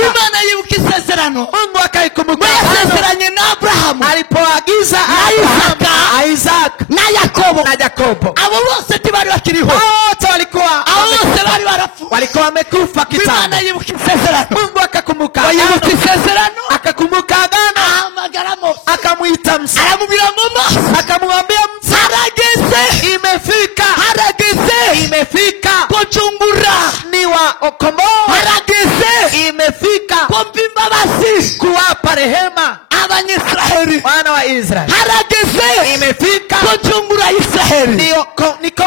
Imana yibuka isezerano. Mungu akaikumbuka yasezeranye na Abrahamu, alipoagiza Isaac na Yakobo. Abo bose ntibari bakiriho. Wote walikuwa bose bari barafu. Walikuwa wamekufa kitambo. Imana yibuka isezerano. Mungu akakumbuka. Yibuka isezerano. Akakumbuka agano. Ahamagara Mose. Akamuita Musa. Aramubwira ngo Mose. Akamwambia Musa, harageze. Imefika. Harageze. Imefika. Kuchungura. Ni wa okomboa. Harageze. Imefika. Kumpimba basi. Kuwapa rehema Abanyisraeli. Wana wa Israeli. Harageze. Imefika. Kuchungura Israeli.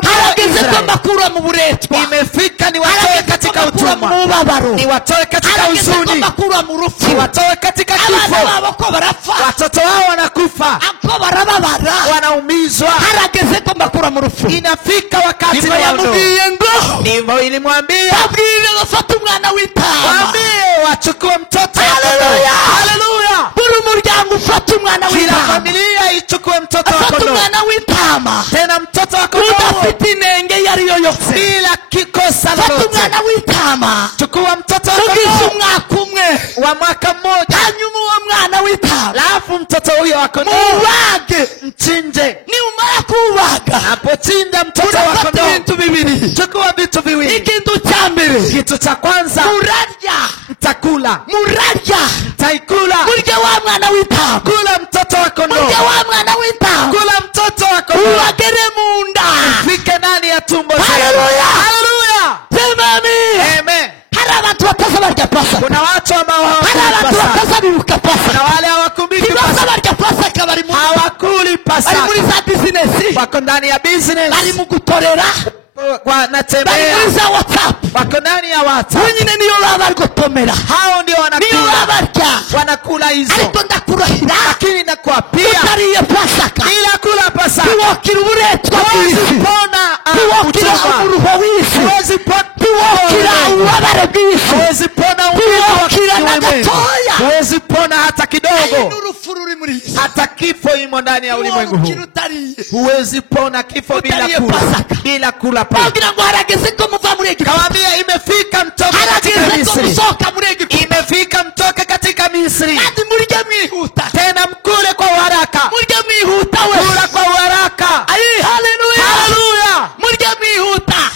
Harageze kwamba kura mu buretwa. Imefika ni watoe katika utumwa. Ni watoe katika huzuni. Ni watoe katika kifo. Watoto wao wanakufa. Wanaumizwa. Harageze kwamba kura mu rufu. Inafika wakati wa ndivyo ilimwambia. Wafata umwana w'intama. Waambie wachukue mtoto. Haleluya. Haleluya. Buri muryango ufata umwana w'intama. Kila familia ichukue mtoto wa kondoo. Umwana w'intama. Tena mtoto wa kondoo. Udafite inenge yari yo yose. Bila kikosa lolote. Umwana w'intama. Chukua mtoto wa kondoo. Umwaka umwe. Wa mwaka mmoja. Hanyuma uwo mwana w'intama. Alafu mtoto huyo wa kondoo. Mubage. Mchinje. Ni umara kubaga. Napochinja mtoto wa kondoo. Vitu viwili. Chukua vitu viwili. Ikintu cha mbere. Kitu cha kwanza. Murarya. Mtakula. Murarya. Mtaikula. Murya wa mwana w'intama. Kula mtoto wa kondoo. Murya wa mwana w'intama. Kula mtoto wa kondoo. Uwagere munda. Fike ndani ya tumbo. Haleluya. Haleluya. Sema amen. Amen. Hari abantu bataza barya Pasaka. Kuna watu ambao hawakuli Pasaka. Hari abantu bataza bibuka Pasaka. Na wale hawakumbuki Pasaka. Barya Pasaka bari mu hawakuli Pasaka. Bari muri za business. Wako ndani ya business. Bari mu gutorera. Wanatembea. Bari muri za WhatsApp. Wako ndani ya WhatsApp. Wenyine niyo baba gutomera. Hao ndio wanakula. Niyo babarya. Wanakula hizo. Ariko ndakurahira. Lakini nakuapia. Utariye Pasaka. Ila kula Pasaka. Tuwakira uburetwa bw'isi. Pona. Tuwakira uruho w'isi. Huwezi pona. Tuwakira ubabare bw'isi. Huwezi pona. Tuwakira na gatoya. Huwezi pona hata kidogo. N'urufuru muri isi. Hata kifo imo ndani ya ulimwengu huu. Huwezi pona kifo bila kula. Bila kula Pasaka. Ngo harageze ko muva muri Egiputa. Kawaambia imefika mtoke katika Misri. Imefika mtoke katika Misri. Kandi murye mwihuta. Tena mkule kwa haraka. Murye mwihuta we. Kula kwa haraka. Ayi haleluya. Haleluya. Murye mwihuta.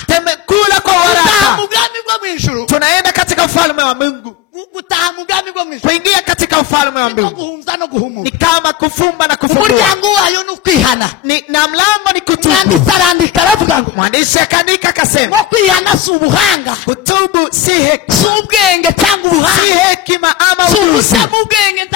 Kula kwa haraka. Mugami bwo mwijuru. Tunaenda katika ufalme wa Mungu. Gutaha mugami bwo mwijuru. Kuingia katika ufalme wa Mungu. Guhumza no guhumura. Ni kama kufumba na kufumbua. Umuryango wayo no kwihana. Na mlango ni kutubu. Mwandisarandika aravuga ngo mwandishi akaandika akasema ngo kwihana si ubuhanga. Kutubu si hekima. Si ubwenge cyangwa ubuhanga. Si hekima ama ujuzi. Si ubwenge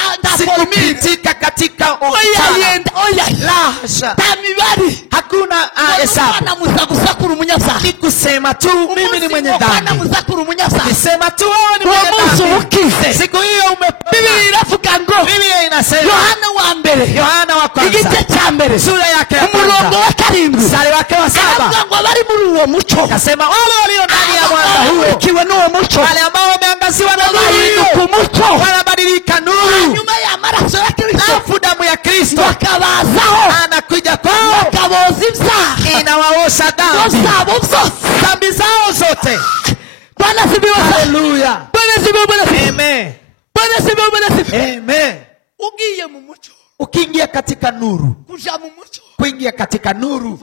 kupitika katika oya la hasha. Tamibari. Hakuna hesabu. Na muzagusakura umunyabyaha. Ni kusema tu mimi ni mwenye dhambi. Na muzakura umunyabyaha. Kusema tu wewe ni mwenye dhambi. Siku hiyo Biblia iravuga ngo Biblia inasema Yohana wa mbere. Yohana wa kwanza. Igice cya mbere. Sura yake ya kwanza. Umurongo wa 7. Mstari wake wa 7. Ngo bari muri uwo muco. Kasema wale walio ndani ya mwanga huo. Kiwe n'uwo muco. Wale ambao wameangaziwa na nuru. Wanabadilika nuru. Nyuma ya maraso ya Kristo. Na damu ya Kristo. Wakabazaho. Anakuja kwao. Wakaboza ibyaha. Inawaosha dhambi. Dhambi zao zote. Bwana sibiwe. Haleluya. Bwana sibiwe. Bwana sibiwe. Amen. Bwana sibiwe. Bwana sibiwe. Amen. Ugiye mu muco. Ukiingia katika nuru. Kuja mu muco. Kuingia katika nuru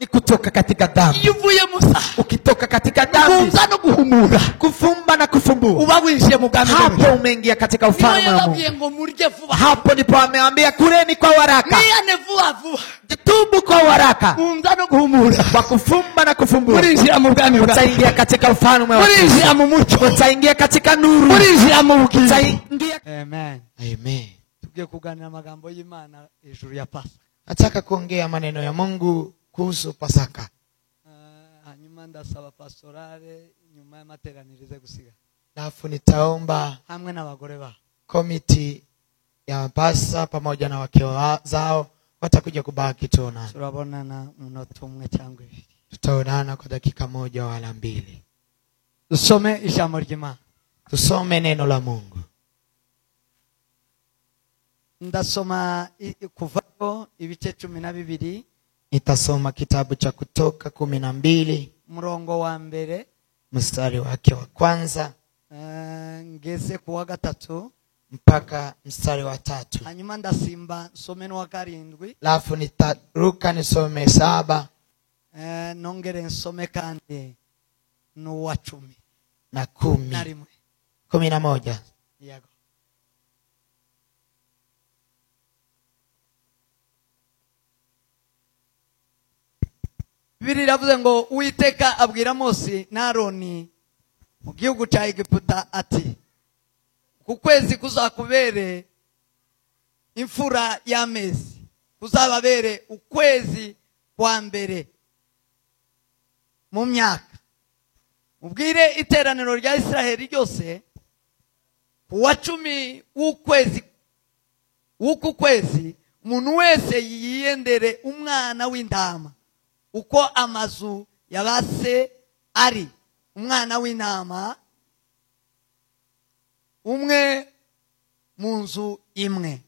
ni kutoka katika dhambi. Yuvuye Musa. Ukitoka katika dhambi kufunza no guhumura. Kufumba na kufumbua. Uba winjiye mu bwami. Hapo umeingia katika ufalme wa Mungu. Hapo ndipo ameambia kuleni kwa haraka. Tubu kwa haraka. Kufunza no guhumura. Kwa kufumba na kufumbua. Urinjira mu bwami. Utaingia katika ufalme wa Mungu. Urinjira mu muco. Utaingia katika nuru. Urinjira mu bugingo. Amen. Amen. Tugiye kuganira amagambo y'Imana hejuru ya Pasaka. Nataka kuongea maneno ya Mungu kuhusu Pasaka. Hanyuma ndasaba pastorale nyuma ya materanirize gusiga. Alafu nitaomba hamwe n'abagore ba komiti ya pasa pamoja na wake zao watakuja kubaki tuona. Turabonana munota umwe cyangwa ibiri. Tutaonana kwa dakika moja wala mbili. Tusome ijambo ry'Imana. Tusome neno la Mungu. Ndasoma Kuvayo ibice 12. Nitasoma kitabu cha Kutoka 12 murongo wa mbere mstari wake wa kwanza ngeze kuwa gatatu mpaka mstari wa 3. hanyuma ndasimba nsome n'uwa 7, Alafu nitaruka nisome 7 nongere nsome kandi n'uwa 10 na 10 na 1. 11. Yego. Bibiri iravuze ngo Uwiteka abwira Mose na Aroni mu gihugu cya Egiputa ati, ku kwezi kuzakubere imfura y'amezi, kuzababere ukwezi kwa mbere mu myaka. Mubwire iteraniro rya Israheli ryose, kuwa 10 w'uku kwezi umuntu wese yiyendere umwana w'intama uko amazu yabase ari, umwana w'intama umwe mu nzu imwe.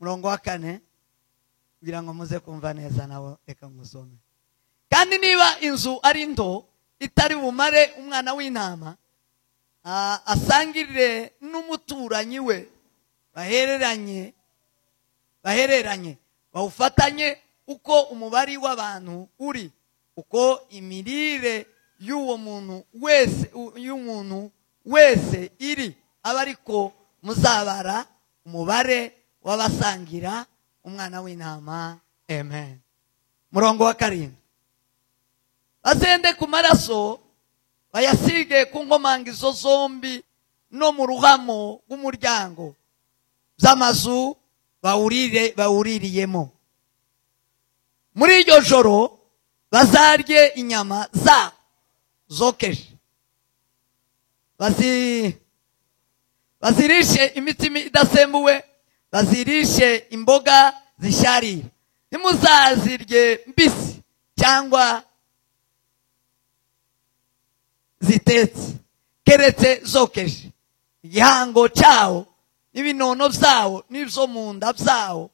Murongo wa 4 kugira ngo muze kumva neza nawo reka musome. Kandi niba inzu ari nto itari bumare umwana w'intama, asangirire n'umuturanyi we bahereranye bawufatanye uko umubari w'abantu uri, uko imirire y'umuntu wese iri, aba ariko muzabara umubare w'abasangira umwana w'intama. Amen. Murongo wa 7, bazende ku maraso bayasige ku nkomangizo zombi no mu ruhamo rw'umuryango z'amazu bawuririyemo. Muri iryo joro bazarye inyama zokeje, bazirishe imitsima idasembuwe, bazirishe imboga zisharira. Ntimuzazirye mbisi cyangwa zitetse, keretse zokeje. Igihango cyawo n'ibinono byawo n'ibyo mu nda byawo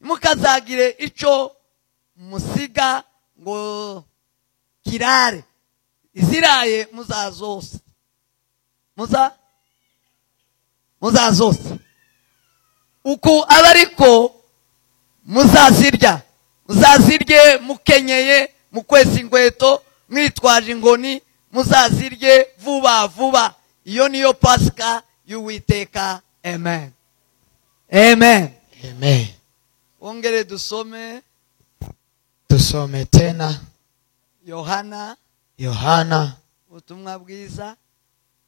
ntimukazagire icyo musiga ngo kirare, iziraye muzazose uku aba ariko muzazirye mukenyeye, mukwesa inkweto, mwitwaje inkoni, muzazirye vuba vuba. Iyo niyo Pasika y'Uwiteka. Amen. Amen. Amen. Ongere dusome tena Yohana ubutumwa bwiza,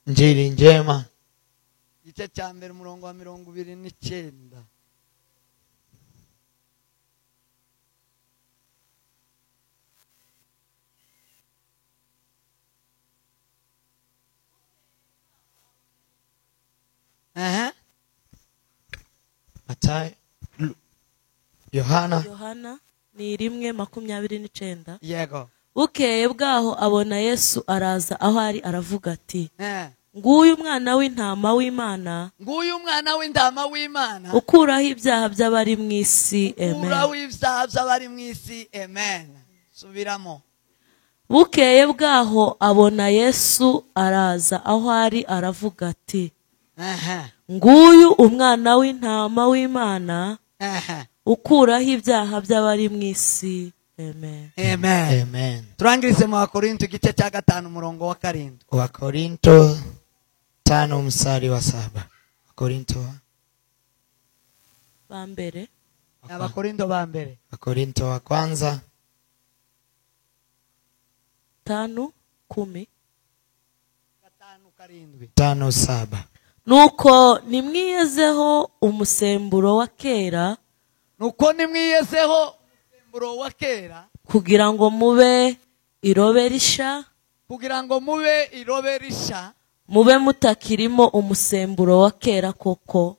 Injili njema, igice cya mbere umurongo wa 29. Matayo, Yohana ni 1:29. Yego. Bukeye bwaho abona Yesu araza aho ari, aravuga ati, nguyu umwana w'intama w'Imana, nguyu umwana w'intama w'Imana ukuraho ibyaha by'abari mu isi. Amen. ukuraho ibyaha by'abari mu isi. Amen. Subiramo. Bukeye bwaho abona Yesu araza aho ari, aravuga ati, nguyu umwana w'intama w'Imana, ukuraho ibyaha by'abari mu isi. Amen. Amen. Amen. Turangirize mu Wakorinto igice cya 5 umurongo wa 7. Wakorinto 5 mstari wa 7. Wakorinto ba mbere. Abakorinto ba mbere. Wakorinto wa kwanza 5:10. 5:7. Nuko nimwiyezeho umusemburo wa kera, kugira ngo mube irobe risha, mube mutakirimo umusemburo wa kera koko,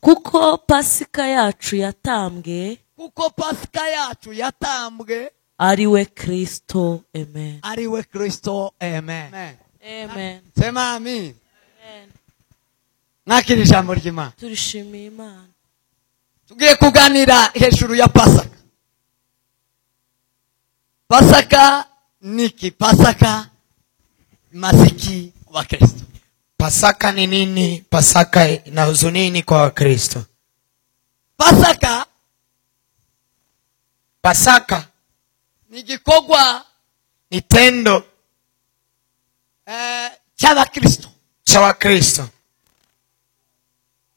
kuko Pasika yacu yatambwe, ari we Kristo. Amen. Ari we Kristo. Amen. Amen. Sema amen. Amen. Nakiri ijambo ry'Imana. Turishimiye Imana. Tugiye kuganira hejuru ya Pasaka. Pasaka niki Pasaka masiki wa Kristo? Pasaka ni nini? Pasaka inahusu nini kwa Wakristo? Pasaka ni gikorwa, ni tendo cha Wakristo. cha Wakristo.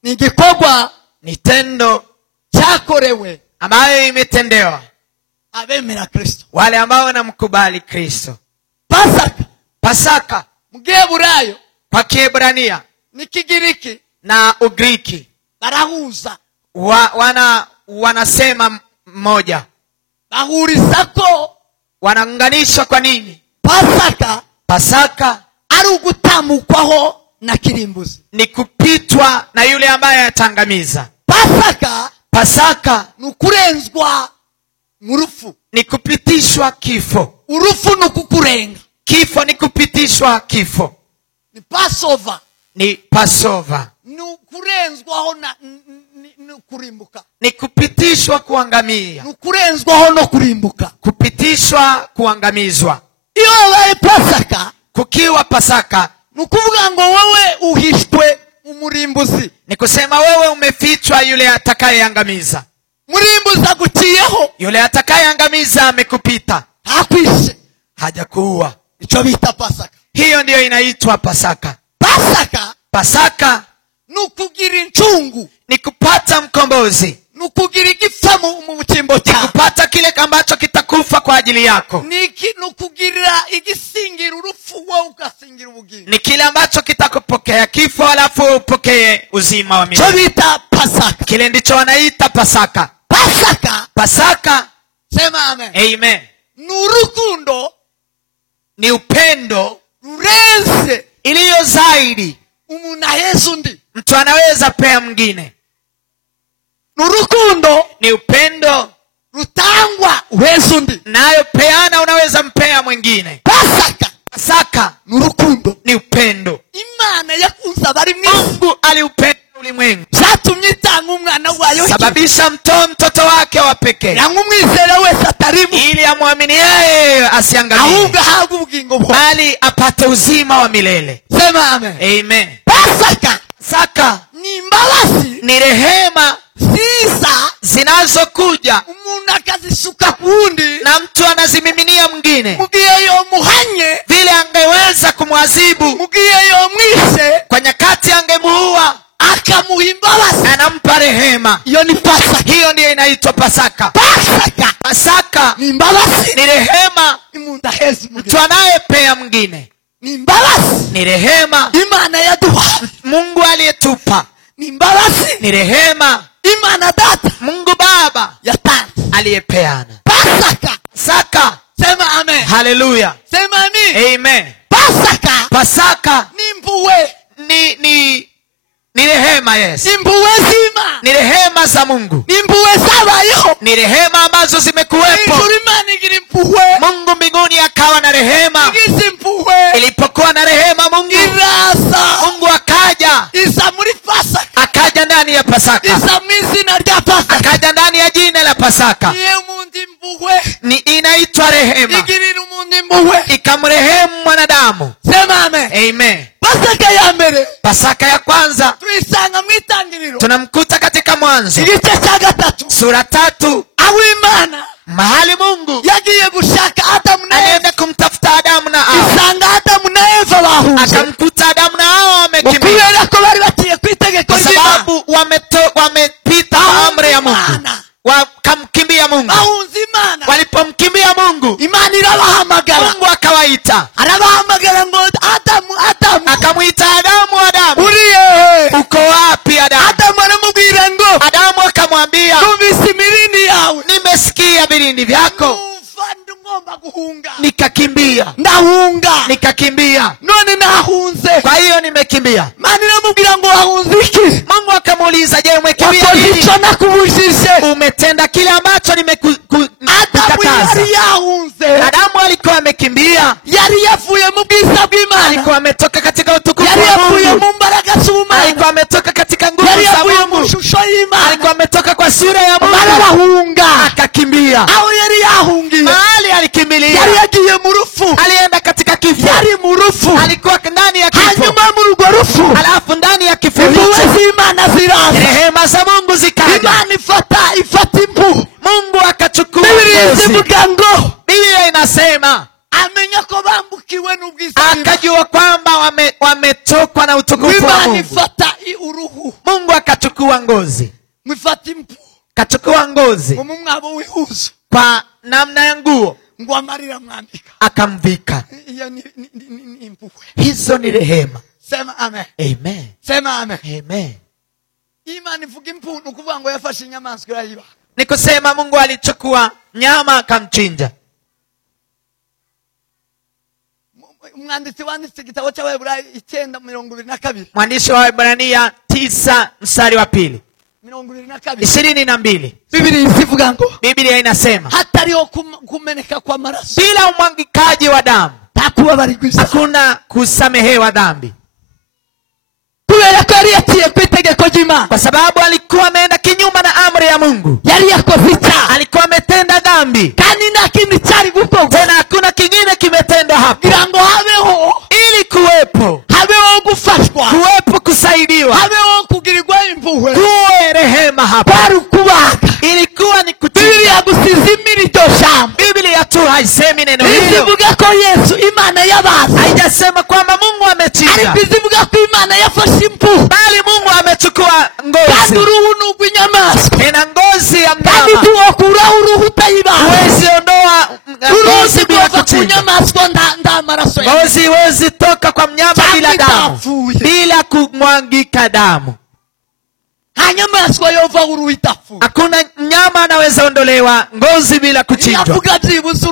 Ni gikorwa, Ni tendo cyakorewe ambayo imetendewa abemera Kristo, wale ambao wanamkubali Kristo. Pasaka mu Giheburayo, kwa Kiebrania ni Kigiriki na Ugiriki barahuza, wanasema mmoja, bahurizako. wanaunganishwa. Kwa nini? Pasaka ari ugutamukwaho na kirimbuzi, ni kupitwa na yule ambaye atangamiza. Pasaka ni ukurenzwa mu rupfu, ni kupitishwa kifo. urupfu ni ukukurenga, Kifo ni kupitishwa kifo. ni Passover, Ni Passover. ni ukurenzwaho ni kurimbuka, Ni kupitishwa kuangamia. ni ukurenzwaho no kurimbuka. Kupitishwa kuangamizwa. Iyo wabaye Pasaka, Kukiwa Pasaka ni ukuvuga ngo wowe uhishwe umurimbuzi, ni kusema wewe umefichwa yule atakayeangamiza. murimbuzi aguciyeho, Yule atakayeangamiza amekupita, hakwishe, hajakuua. icyo bita Pasaka. Hiyo ndiyo inaitwa Pasaka. Pasaka ni ukugira incungu, ni kupata mkombozi, ni ukugira igifa mu butimbo cyawe, kupata kile ambacho kitakufa kwa ajili yako. ni ukugira igisingira urupfu, wowe ugasingira ubugingo. Ni kile ambacho kitakupokea kifo alafu upokee uzima wa icyo milele. bita Pasaka. Kile ndicho wanaita Pasaka. Pasaka, sema amen. amen, ni urukundo, ni upendo rurenze iliyo zaidi. umuntu aheza undi, Mtu anaweza pea mwingine. ni urukundo, Ni upendo rutangwa uheza undi. nayo peana, unaweza mpea mwingine. Pasaka ni urukundo. ni upendo. Imana yakunze abari mu isi, Mungu aliupenda ulimwengu, cyatumye itanga umwana wayo, sababisha mtoto wake wa pekee, yanga umwizera wese atarimo, ili amwamini yeye asiangamie, ahubwo ahabwe ubugingo bwo, bali apate uzima wa milele. sema amen. Amen. Pasaka ni imbabazi, Ni rehema ziza zinazokuja umuntu akazisuka kundi, na mtu anazimiminia mwingine, mugiye yo muhanye, vile angeweza kumwadhibu mugiye yo mwishe, kwa nyakati angemuua, akamuha imbabazi, anampa rehema. iyo ni Pasaka. Hiyo ndiyo inaitwa Pasaka. Pasaka ni imbabazi, ni rehema, umuntu aheza mtu umugeni, anayepea mwingine. ni imbabazi Ni rehema Imana yaduha, Mungu aliyetupa. ni imbabazi Ni rehema Imana Data Mungu Baba yatanze. aliyepeana. Pasaka, sema amen. haleluya, Sema amen. amen. Pasaka ni mbuwe, ni rehema. Yes, imbuwe zima, ni rehema za Mungu, ni mbuwe zabayeho, ni rehema ambazo zimekuwepo. ijuru Imana igira impuhwe, Mungu mbinguni akawa na rehema. igize impuhwe, Ilipokuwa na rehema Mungu akaja, isa muri Pasaka, akaja ndani ya Pasaka, isa mu izina rya Pasaka, akaja ndani ya jina la Pasaka. niye umuntu impuhwe, Ni inaitwa rehema, igirira umuntu impuhwe, ikamrehemu mwanadamu. sema amen. Amen. Pasaka ya mbere Pasaka ya kwanza tuyisanga mu itangiriro, tunamkuta katika Mwanzo igice cya 3, sura 3, aho Imana mahali Mungu yagiye gushaka Adamu na Eva, alienda kumtafuta Adamu na Hawa, isanga Adamu na Eva bahunze, akamkuta Adamu na Hawa wamekimbia, kubera ko bari baciye ku itegeko kwa ry'Imana, sababu wamepita amri ya Mungu, wakamkimbia Mungu. bahunze Imana. Walipomkimbia Mungu, Imana irabahamagara, Mungu akawaita, arabahamagara ngo Adamu, akamwita Adamu, uriye, uko wapi Adamu? Adamu aramubwira ngo, Adamu akamwambia, numvise imirindi yawe, nimesikia vilindi vyako, numva ngomba guhunga, nikakimbia. ndakimbia, none nahunze, Kwa hiyo nimekimbia. Imana iramubwira ngo wahunze iki? Mungu akamuuliza, je, umekimbia wakoze nini? icyo nakubujije. Umetenda kile ambacho Adamu nimekukataza. yari yahunze, Adamu alikuwa amekimbia, yari yavuye mu bwiza bw'Imana, alikuwa ametoka katika utukufu yari wa yavuye Mungu, mu mbaraga z'Imana, alikuwa ametoka katika nguvu yari za yavuye mu Mungu, shusho y'Imana, alikuwa ametoka kwa sura ya arahunga, Mungu, akakimbia. aho yari yahungiye, Mahali alikimbilia yari yagiye mu rupfu, rupfu alikuwa ndani ya kifo, hanyuma mu rugo rupfu alafu ndani ya kifo impuhwe hicho z'Imana ziraza, rehema za Mungu zikaja. Imana ifata impu. Mungu akachukua Biblia ngozi. zivuga ngo Biblia inasema amenya ko bambukiwe n'ubwiza, akajua kwamba wametokwa na utukufu wa Imana Mungu. ifata uruhu, Mungu akachukua ngozi, mwifata impu akachukua ngozi mu mwabo w'ihuzu kwa namna ya nguo ngo amarira mwambika, akamvika. iyo ni impuhwe. Hizo ni rehema. Sema amen. Amen. Sema amen. Amen. Imana ivuga impu nukuvuga ngo yafashe inyamaswa irayiba. Ni kusema Mungu alichukua nyama akamchinja. Umwanditsi wanditse igitabo cy'Abaheburai 9:22, Mwandishi wa Waebrania 9:2 22. Biblia isivuga ngo Biblia inasema hatariho kumeneka kwa maraso, bila umwangikaji wa damu takubabarirwa, hakuna kusamehewa dhambi. kubera ko yari yatiye ku itegeko ry'Imana, Kwa sababu alikuwa ameenda kinyume na amri ya Mungu, yari yakoze icyaha, alikuwa ametenda dhambi, kandi nta kindi cyari gukorwa tena hakuna kingine kimetendwa hapo kugira ngo habeho gufashwa, kuwepo kusaidiwa, habeho kugirirwa impuhwe, kuwe rehema hapo. kwari ukubaga. Ilikuwa ni kuchinja. Biblia gusizimira iryo jambo, Biblia tu haisemi neno hilo. izivuga ko Yesu Imana yabaza, Haijasema kwamba Mungu amechinja, ariko izivuga ko Imana yafashe impu, bali Mungu amechukua kandi ngozi. uruhu n'urw'inyamaswa, Ina ngozi ya kandi mnyama. tuwokuraho uruhu utayibaza, Huwezi ondoa ngozi bila uruhu ku kuchinja. nyamaswa nda maraso ya Ngozi huwezi toka kwa mnyama bila damu, itafuye, bila kumwangika damu. nta nyamaswa yova uruhu itafuye. Hakuna mnyama anaweza ondolewa ngozi bila kuchinjwa. yavuga byibuze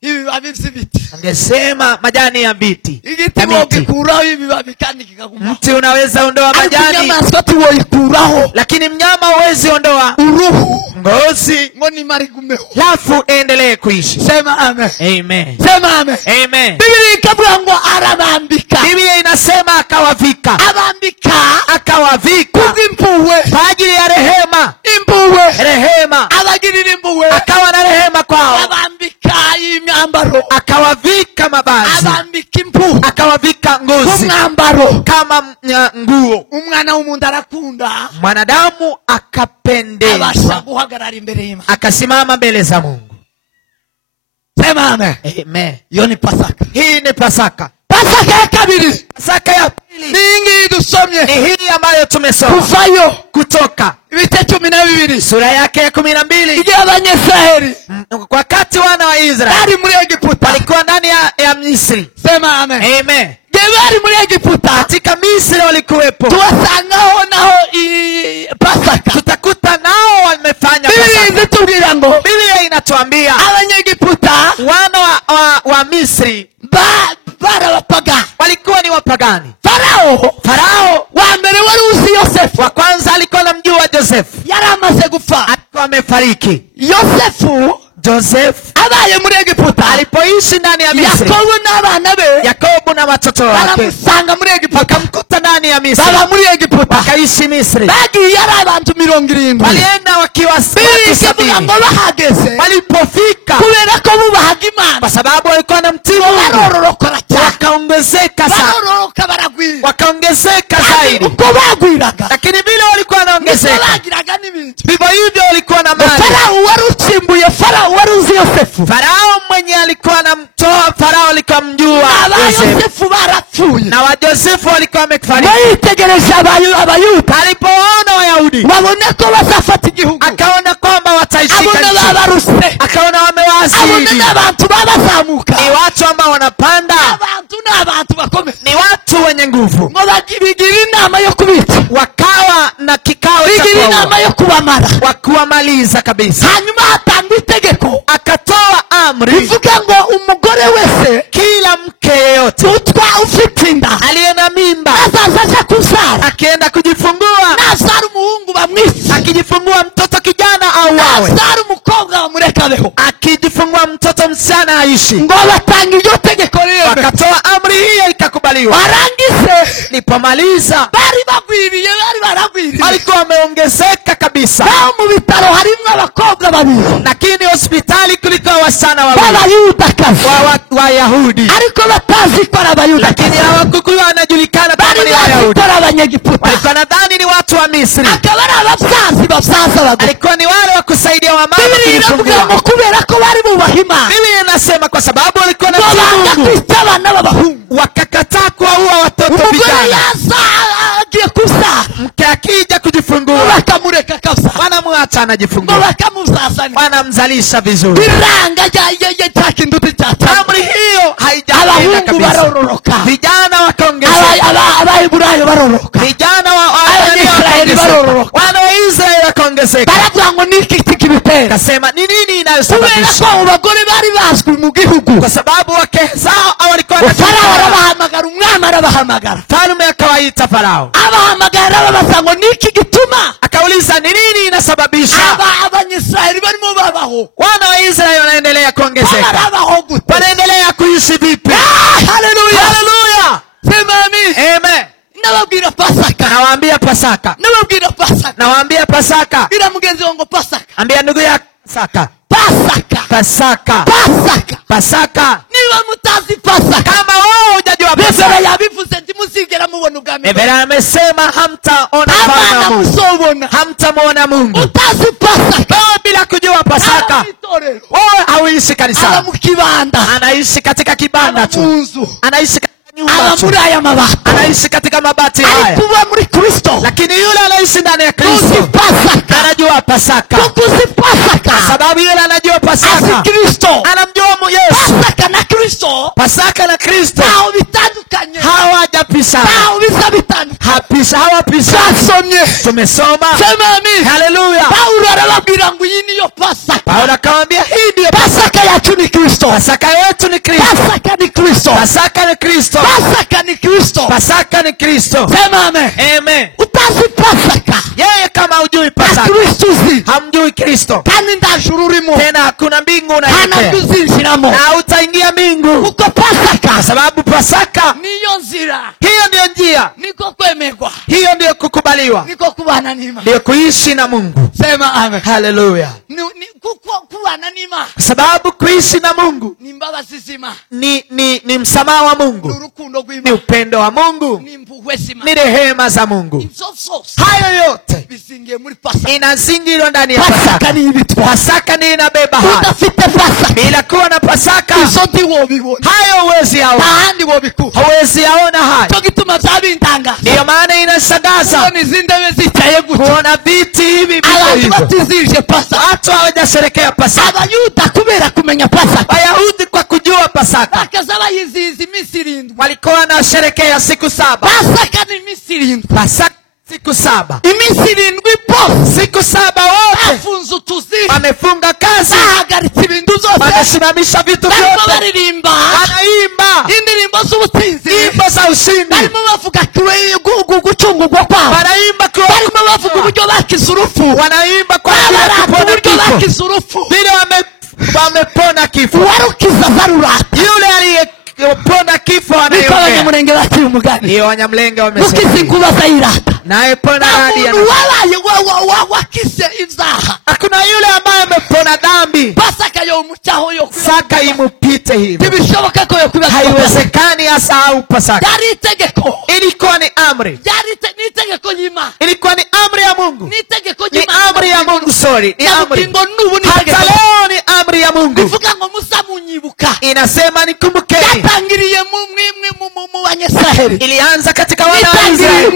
ibibabi by'ibiti, Angesema majani ya miti. igiti wogikuraho ibibabi kandi kikaguma, Mti unaweza ondoa majani, inyamaswa tiwoyikuraho lakini mnyama huwezi ondoa uruhu ngozi ngo nimara igumeho. lafu endelee kuishi. Sema amen. Amen. Sema amen. Amen. Biblia ikavuga ngo arabambika, Biblia inasema akawavika, abambika akawavika kubw'impuhwe, kwa ajili ya rehema. impuhwe, Rehema, abagirira impuhwe, akawa na rehema kwao, abambika imyambaro, akawavika mavazi, abambika impu akawavika ngozi umwambaro. kama nguo. Umwana w'umuntu arakunda, Mwanadamu abasha akapendezwa, guhagarara imbere y'Imana. akasimama mbele za Mungu. Sema amen. Amen. Iyo ni Pasaka. Hii ni Pasaka. Pasaka ya kabiri, Pasaka ya pili ni iyi dusomye ni hii ambayo tumesoma kuvayo Kutoka ibice 12, sura yake ya 12. igihe Abanyesirayeli Wakati wana wa Israeli bari muri Egiputa, walikuwa ndani ya Misri. sema amen. Amen. Igihe bari muri Egiputa, Katika Misri walikuwepo, tuwasangaho naho Pasaka. tutakuta nao wamefanya Biblia Pasaka. izitubwira ngo Biblia inatuambia Abanyegiputa wana wa Misri barabapagani, walikuwa ni wapagani. Farao wa mbere wari uzi Yosefu, Wa kwanza alikuwa anamjua Josefu, yari amaze gupfa. alikuwa amefariki. Yosefu Josefu abaye muri Egiputa, alipoishi ndani ya Misri, Yakobo n'abana be Yakobo na watoto wake baramusanga muri Egiputa, wakamkuta ndani ya Misri, baba muri Egiputa, wakaishi Misri. bagiye ari abantu 70, Walienda wakiwa bikavuga ngo bahageze, walipofika, kubera ko bubahaga Imana, kwa sababu walikuwa na mtii Mungu, barororokora cyane, wakaongezeka sana, barororoka baragwira, wakaongezeka zaidi. uko bagwiraga, Lakini vile walikuwa wanaongezeka, bagiraga n'ibintu. vivyo hivyo walikuwa na mali. Farao wari utsimbuye, Farao wari uzi Yosefu, Farao mwenye alikuwa anamtoa Farao alikuwa mjua aba Yosefu, Yosefu barapfuye, na wa Josefu walikuwa wamefariki. bayitegereje Abayuda, Alipoona Wayahudi babone ko bazafata igihugu, akaona kwamba wataishika abona nchi, babaruse, akaona abona wamewazidi. n'abantu babazamuka, Ni watu ambao wanapanda, abantu n'abantu bakomeye, ni watu wenye nguvu. ngo bigira inama yo kubica, Wakawa na kikao cha bigira inama kuwaua, yo kubamara. wakuwamaliza kabisa. Hanyuma hatangwa itegeko Akatoa amri, rivuga ngo umugore wese kila mke yeyote utwa ufite inda aliye na mimba azaza aja kuzara, akienda kujifungua, nazara umuhungu bamwica, akijifungua mtoto kijana au wawe, nazara umukobwa bamureka abeho. akijifungua mtoto msichana aishi. Ngo batanga iryo tegeko rero, Wakatoa amri hiyo ikakubaliwa. kukubaliwa. barangize Nilipomaliza bari bagwiriye, bari baragwiriye. walikuwa wameongezeka kabisa, naho mu bitaro harimo abakobwa babiri lakini hospitali kulikuwa wasichana wawili b'abayudakazi, Wayahudi, ariko batazi ko ari abayudakazi. lakini hawakuwa wanajulikana kama bari ni bazi Wayahudi. ko ari abanyegiputa. Walikuwa nadhani ni watu wa Misri. akaba ari ababyazi babyaza abagore. Alikuwa ni wale wa kusaidia wamama bibiri iravuga ngo kujifungua. kubera ko bari bubaha Imana Biblia inasema kwa sababu walikuwa na ngo banga Mungu, kwita abana b'abahungu. wakakataa kuwaua watoto umugore vijana. yaza agiye kubyara Mke akija kujifungua bakamureka akabyara, wanamwacha ngo anajifungua, bakamuzazanira. wanamzalisha vizuri. biranga cya kinduti cya Amri hiyo haijaenda abahungu kabisa. barororoka, Vijana wakaongezeka, abaheburayo barororoka, vijana Abanyisraeli barororoka. wana wa Israeli wakaongezeka. baravuga ngo niki kibitera. Kasema ni nini kubera inayosababisha? ko abo bagore bari bazwi mu gihugu, Kwa sababu wake zao walikuwa Farawo wanajulikana. arabahamagara, umwami arabahamagara, Mfalme akawaita Farao, abahamagara babaza ngo niki gituma akauliza ni nini inasababisha abanyisraeli barimo babaho. wana wa Israeli wanaendelea kuongezeka, barabaho gute? wanaendelea kuishi vipi? Haleluya, Haleluya, sema amen. amen. Nababwira Pasaka, Nawaambia Pasaka, nababwira Pasaka. nawaambia Pasaka. Bira mugenzi wangu Pasaka, Ambia ndugu yako Pasaka, Pasaka, Pasaka, Pasaka. Pasaka. Niba mutazi Pasaka, Kama wewe hujajua Biblia Pasaka, yabivuze ntimuzigera mubona ubwami. Biblia amesema hamtaona Bwana abana Mungu, musobona hamtamwona Mungu. utazi Pasaka. Wewe bila kujua Pasaka, Aba mw'itorero, wewe hauishi aba kanisani, mu kibanda, anaishi katika kibanda aba mu tu, nzu, anaishi katika nyumba aba tu, muri aya mabati, anaishi katika mabati ari haya. kuba muri Kristo. Lakini yule anaishi ndani ya Tuzi Kristo Pasaka, anajua Pasaka, tukuzi Pasaka, sababu yule anajua Pasaka, azi Kristo. anamjua Yesu. Pasaka na Kristo Pasaka na Kristo ntaho bitandukanye, hawajapishana, ntaho bisa bitandukanye. hawapishani. Twasomye, Tumesoma. sema amen. Haleluya. Paulo arababwira ngo iyi niyo Pasaka. Paulo akamwambia hii ndiyo Pasaka yacu ni Kristo. Pasaka yetu ni Kristo. Pasaka ni Kristo. Pasaka ni Kristo. Pasaka ni Kristo. Pasaka ni Kristo. Sema amen. Amen. Utazi Pasaka Yeye kama hujui na Pasaka, Kristo uzi, hamjui Kristo, kandi nta juru urimo, tena hakuna mbingu nta unayotea nabyo uzinjiramo, na utaingia mbingu, kuko Pasaka kwa sababu Pasaka niyo nzira, hiyo ndiyo njia, niko kwemerwa, hiyo ndiyo kukubaliwa, niko kubana n'Imana. ndiyo kuishi na Mungu. Sema amen. Haleluya. Kuko kubana n'Imana Kwa sababu kuishi na Mungu ni imbabazi z'Imana, ni msamaha wa ni Mungu, urukundo ni rw'Imana, upendo wa Mungu, ni impuhwe z'Imana. ni rehema za Mungu. Ibyo byose Hayo yote bizingiye muri Pasaka. inazingirwa ndani ya Pasaka Pasaka. ni ibitwa. Pasaka ndiyo inabeba haya. Udafite Pasaka Bila kuwa na Pasaka izo ntiwobibona, hayo huwezi nta yaona, handi wobikura. huwezi yaona haya. Cyo gituma byabintangaza Ndiyo maana inashangaza kubona izi ndebe zicaye gutya, kuona viti hivi viko abantu hivyo. batizihije Pasaka. Watu hawajasherekea Pasaka. Abayuda kubera kumenya Pasaka Wayahudi kwa kujua Pasaka bakaza bayizihiza iminsi 7. walikuwa wanasherekea siku 7. Pasaka ni iminsi 7, Pasaka siku 7, iminsi 7 bose siku 7 wote bafunze utuzi, wamefunga kazi, bahagaritse ibintu byose, wamesimamisha vitu barimo vyote, baririmba wanaimba indirimbo z'ubutsinzi, nyimbo za ushindi, barimo bavuga gucungurwa kwabo, wanaimba kwa barimo bavuga uburyo bakize urupfu, wanaimba kwa ajili ya barata kupona uburyo kifo, bakize urupfu. vile wamepona kifo. uwarukiza zarurata, Yule aliyepona kifo niko anayeongea, abanyamurenge baciye umugani, ndiyo Wanyamlenge rukiza wamesema, inkuba zayirata. naye pona radi Nta muntu wabaye wakize ibyaha, hakuna yule ambaye amepona dhambi Pasaka yo mucyaho yo Pasaka imupite hivi. ntibishoboka ko yo kuba Haiwezekani asahau Pasaka. yari itegeko, Ilikuwa ni amri, ni itegeko y'Imana, ilikuwa ni amri ya Mungu, ni itegeko ni y'Imana, amri ya Mungu, sorry, ni na amri. bugingo n'ubu ni Hata itegeko. leo ni amri ya Mungu, bivuga ngo musa munyibuka, inasema nikumbukeni. yatangiriye mu Banyesiraheli, Ilianza katika wana wa itangiriye Israeli,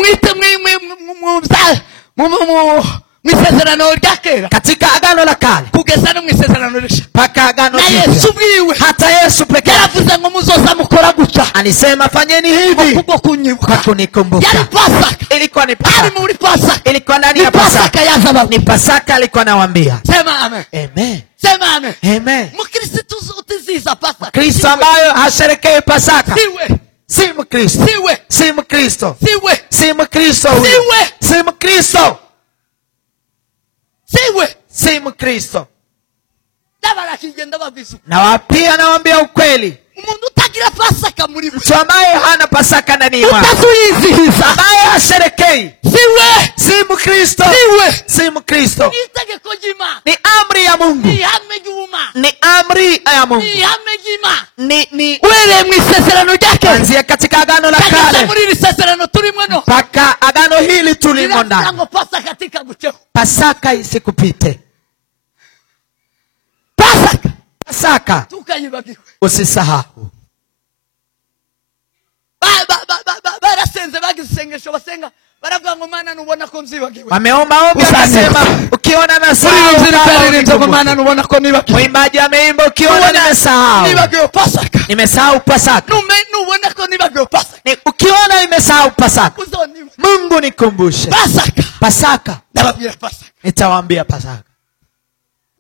mu isezerano rya kera katika agano la kale kugeza no mu isezerano rishya, mpaka agano na jipya. Yesu ubwiwe Hata Yesu pekee yaravuze ngo muzoza mukora gutya alisema fanyeni hivi kubwo kunyibuka. kwa kunikumbuka. Yari Pasaka, Ilikuwa ni ari Pasaka, muri Pasaka, ilikuwa ndani ni ya Pasaka, Pasaka yazaba. ni Pasaka alikuwa anawaambia. Sema amen, Amen, sema amen. amen. Mukristo utizihiza Pasaka, Kristo ambayo hasherekei Pasaka siwe si Mkristo, siwe si Mkristo, siwe si Mkristo huyo, siwe si Mkristo, siwe. si Mkristo. Na pia nawaambia ukweli, umuntu utagira Pasaka muri we, mtu ambaye hana Pasaka ndani mwake, utazuyizihiza, ambaye hasherekei, siwe si Mkristo, si Mkristo. ni itegeko ry'Imana, ni amri ya Mungu, ni ihame ry'Imana, ni amri ya Mungu, ni ihame ry'Imana. ni Wele mu isezerano ryake, kuanzia katika agano la kale muri iri sezerano turimo no, mpaka agano hili tulimo ndani. Pasaka katika guteho, Pasaka isikupite. Pasaka tukayibagiwe, usisahau. barasenze bagisengesho basenga baravuga ngo Mana nubona ko nzibagiwe, Wameomba ombi akasema ukiona nasahau ngo Mana nubona ko nibagiwe. Mwimbaji ameimba ukiona nimesahau, nibagiwe Pasaka, nimesahau Pasaka. Nubona ko nibagiwe Pasaka, Ukiona nimesahau Pasaka, uzoniwe Mungu nikumbushe Pasaka. Ndababwira Pasaka, Nitawaambia Pasaka.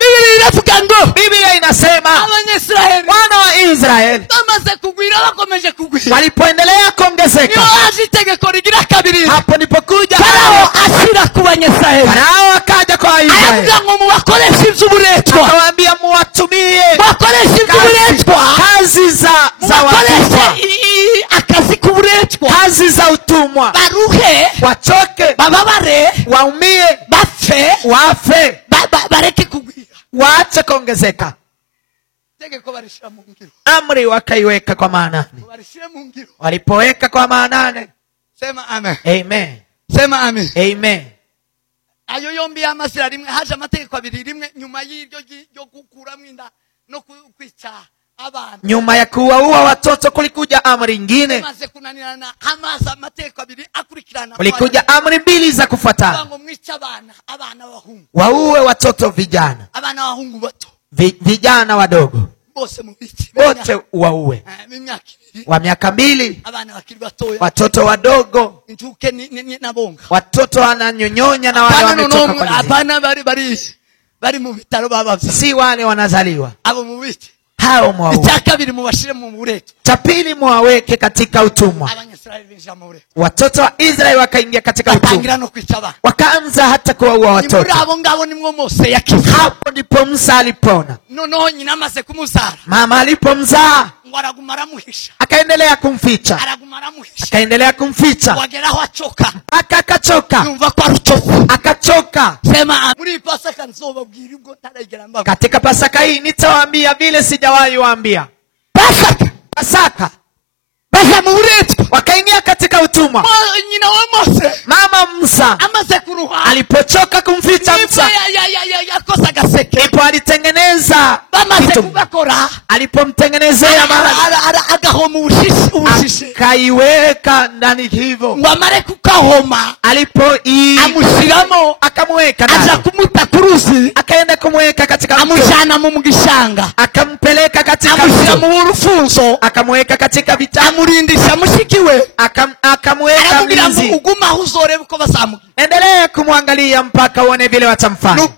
Biblia inavuga ngo, Biblia inasema Abanyisraeli, wana wa Israeli bamaze kugwira, bakomeje kugwira, walipoendelea kuongezeka, niyo haje itegeko rigira kabiri. hapo nipokuja Farao ashira ku Banyisraeli, Farao akaja kwa Israeli, avuga ngo mubakoreshe iby'uburetwa, akawaambia muwatumie bakoreshe iby'uburetwa, kazi za watumwa, akazi k'uburetwa, kazi za utumwa, baruhe, wachoke, bababare, waumie, bapfe, wafe, bareke kugwira, waache kuongezeka. tegeko barishira mu ngiro, Amri wakaiweka kwa maanani. barishira mu ngiro, Walipoweka kwa maanani, sema amen, amen, sema amen, amen. ayo yombi y'amasira rimwe, haje amategeko abiri rimwe nyuma y'iryo ryo gukuramo inda no kwica abana. Nyuma ya kuwaua watoto kulikuja amri nyingine, Maze kunanirana amaza amategeko abiri akurikirana, kulikuja amri mbili za kufuatana. ngo mwica abana bahungu, Waue watoto vijana, abana bahungu bato, vijana wadogo bose mu bici wote waue, imyaka ibiri, wa miaka 2, abana bakiri batoya, watoto wadogo, intuke na bonga, watoto wananyonyonya na wale wametoka kwa lizi. Hapana, bari mu bitaro babavye, Si wale wanazaliwa, abo mu bici, hao mwaue. icyakabiri mubashire mu bureto, Cha pili mwaweke katika utumwa. Abanyisraeli binjira mu bureto, Watoto wa Israeli wakaingia katika utumwa, batangira no kwica abana, wakaanza hata kuwaua ni muri watoto. abo ngabo nimwo Mose yakize. Hapo ndipo Musa alipona. Noneho nyina amaze kumuzara, Mama alipomzaa ngo araguma aramuhisha, akaendelea kumficha, wageraho acoka, mpaka akachoka, yumva ko ari utovu, akachoka. sema muri Pasaka nzobabwira ubwo ntaragera mbaga. Katika Pasaka hii nitawaambia vile sijawahi waambia. Pasaka baza mu buretwa, wakaingia katika utumwa. nyina wa Mose, Mama Musa amaze kuruha, alipochoka kumficha Musa, yakosa agaseke, ndipo alitengeneza bamaze kitu. kugakora, Alipomtengenezea mahali, agahoma ubushishi, akaiweka ndani hivyo. ngo amare kukahoma, amushiramo, akamweka aza ndani, kumuta kuruzi, akaenda kumweka katika amujana mu gishanga, akampeleka katika amushira mu rufunzo, akamweka katika vitabu, amurindisha mushikiwe, akamweka mlinzi, uguma uzorebe uko bazamuka, endelea kumwangalia mpaka uone vile watamfanya.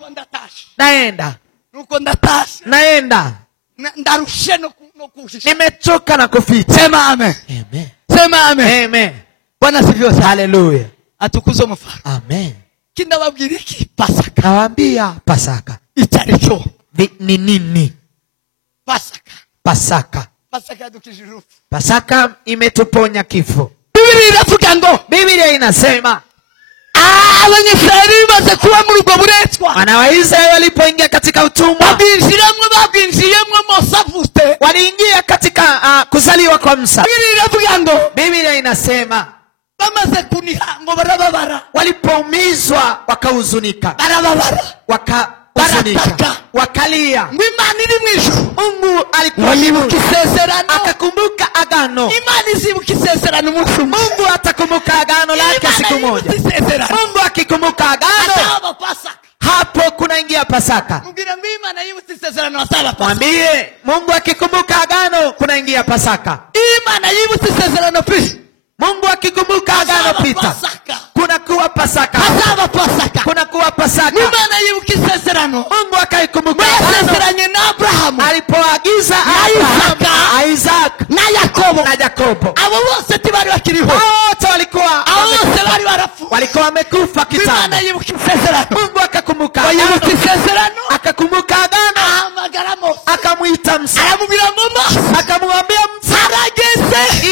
nuko ndatasha, naenda ndarushe no kushisha, nimechoka na kuficha. sema amen, Amen, sema amen, amen. Bwana sifiwe sana, Haleluya, atukuzwe mfano. amen. Kindababwira iki Pasaka, Nawaambia Pasaka itaricyo ni nini? Pasaka dukije urupfu, Pasaka imetuponya kifo. Biblia iravuga ngo, Biblia inasema Abanyisraeli baze kuba muri ubwo buretwa, wana wa Israeli walipoingia katika utumwa, babwinjiyemwo Mose avute, waliingia katika kuzaliwa kwa Musa. Biblia iravuga ngo, Biblia inasema bamaze kuniha ngo barababara, walipoumizwa wakahuzunika, barataka, wakalia. ngo Imana iri mu ijuru, Mungu alikuwa yibuka isezerano, akakumbuka agano. Imana izibuka isezerano umunsi umwe, Mungu atakumbuka agano lake siku moja. Mungu akikumbuka agano, hapo kunaingia Pasaka. Mwambie Mungu akikumbuka agano kunaingia Pasaka. Mungu akikumbuka agano pita, kunakuwa Pasaka. Kunakuwa Pasaka. Mungu akaikumbuka agano alipoagiza Abrahamu, Isaac na Yakobo, abo bose tibari bakiriho, wote walikuwa wamekufa kitambo. Mungu akakumbuka agano, akakumbuka agano, akamwita Musa, akamwambia Musa,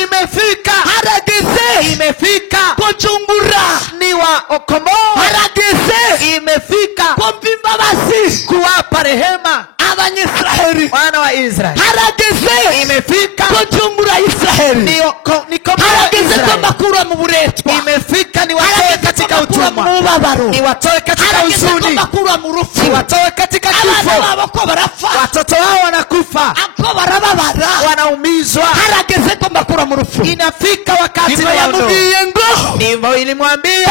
imefika kuchungura ni wa okomboa, imefika kuwapa rehema Abanyisraeli, wana wa Israeli, imefika kuchungura Israeli, ni komboa Israeli, bakura mu buretwa, imefika ni watoe katika utumwa, ni watoe katika huzuni, bakura mu rufu, ni watoe katika kifo. Watoto wao wanakufa, wanaumizwa, inafika wakati wa ndivyo ilimwambia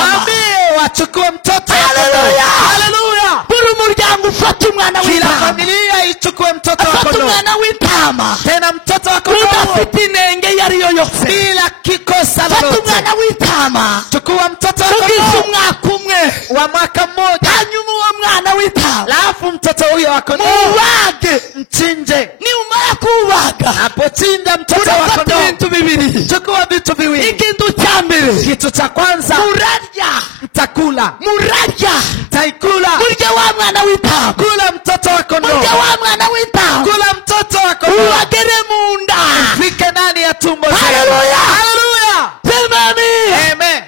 waambie wachukue mtoto. Haleluya! Kila familia ichukue mtoto wa kondoo, tena mtoto wa kondoo bila kikosa lolote. Chukua mtoto wa kondoo wa mwaka mmoja, alafu mtoto huyo wa kondoo mchinje. Napochinja mtoto wa kondoo, chukua vitu viwili. Kitu cha kwanza, mtakula, mtaikula, kula mtoto wa kondoo, kula mtoto wa kondoo, fike ndani ya tumbo. Haleluya! Amen.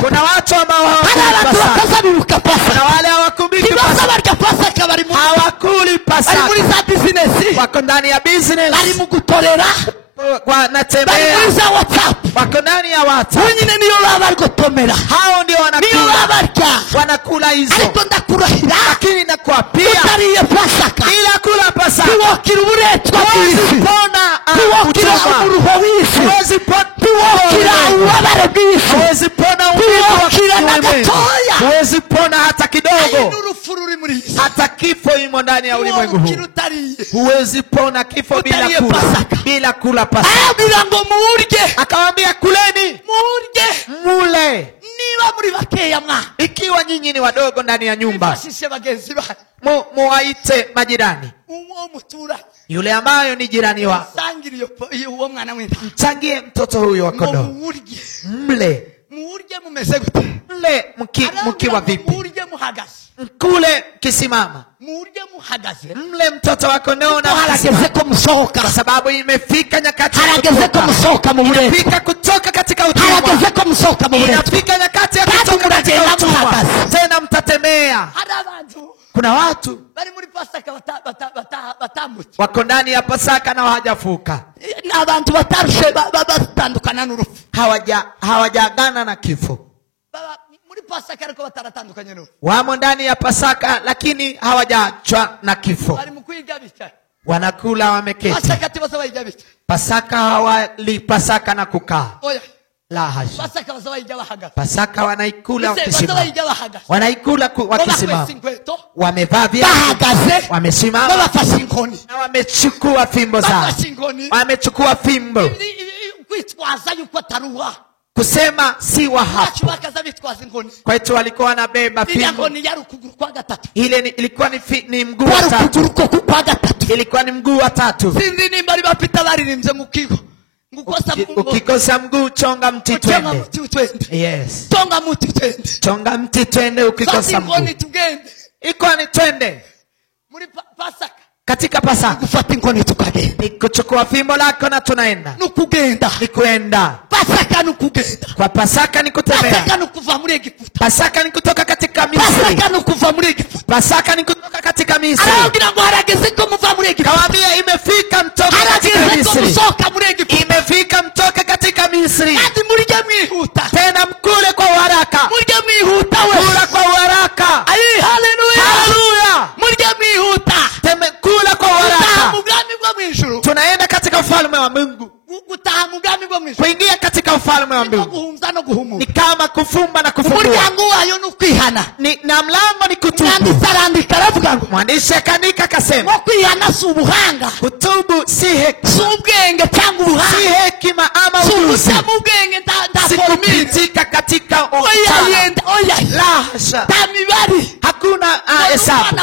Kuna watu ambao hawakuli Pasaka. Kuna wale hawakumbuki Pasaka. Hawakuli Pasaka. Wako ndani ya business. Wanatembea. Wako ndani ya watu. Hao ndio wanakula hizo. Lakini nakuapia, ila kula Pasaka, huwezi pona huwezi pona hata kidogo. Hata kifo imo ndani ya ulimwengu huu. Huwezi pona kifo bila kula Pasaka. Akawaambia kuleni, mule, ikiwa nyinyi ni wadogo ndani ya nyumba, muwaite majirani. Yule ambayo ni jirani wako, mchangie mtoto huyo wa kondoo. Mle mkiwa vipi? Mkule kisimama. Mle mtoto wa kondoo na kwa sababu imefika nyakati ya kutoka. Imefika kutoka katika utumwa. Inafika nyakati ya kutoka katika utumwa. Tena mtatembea. Kuna watu wako ndani ya Pasaka na hawajafuka. Hawajagana na kifo. Wamo ndani ya Pasaka lakini hawajachwa na kifo. Wanakula wameketi. Pasaka hawali Pasaka na kukaa. La hasha. Pasaka wanaikula wakisimama. Wanaikula wakisimama. Wamevaa viatu, wamesimama na wamechukua fimbo zao. Wamechukua fimbo kusema si wa hapo. Kwa hiyo walikuwa wanabeba fimbo. Ile ilikuwa ni mguu wa tatu. Ilikuwa ni mguu wa tatu. Ukikosa mguu chonga mti twende. Yes. Chonga mti twende ukikosa mguu. Iko ni twende. Katika Pasaka ni kuchukua fimbo lako na tunaenda. Ni kuenda. Kwa Pasaka ni kutembea. Pasaka ni kutoka katika Misri. Pasaka ni kutoka katika Misri. Kawaambia imefika mtoka katika Misri. Imefika mtoka katika Misri. Tena mkule kwa haraka. Kula kwa haraka. Haleluya. Kula kwa haraka. Tunaenda katika ufalme wa Mungu. Kuingia katika ufalme wa Mungu ni kama kufumba na kufumbua. Na mlango ni kutubu. Mwandishi akaandika akasema, kutubu si hekima ama ujuzi. Sikupitika katika la hasha. Hakuna hesabu.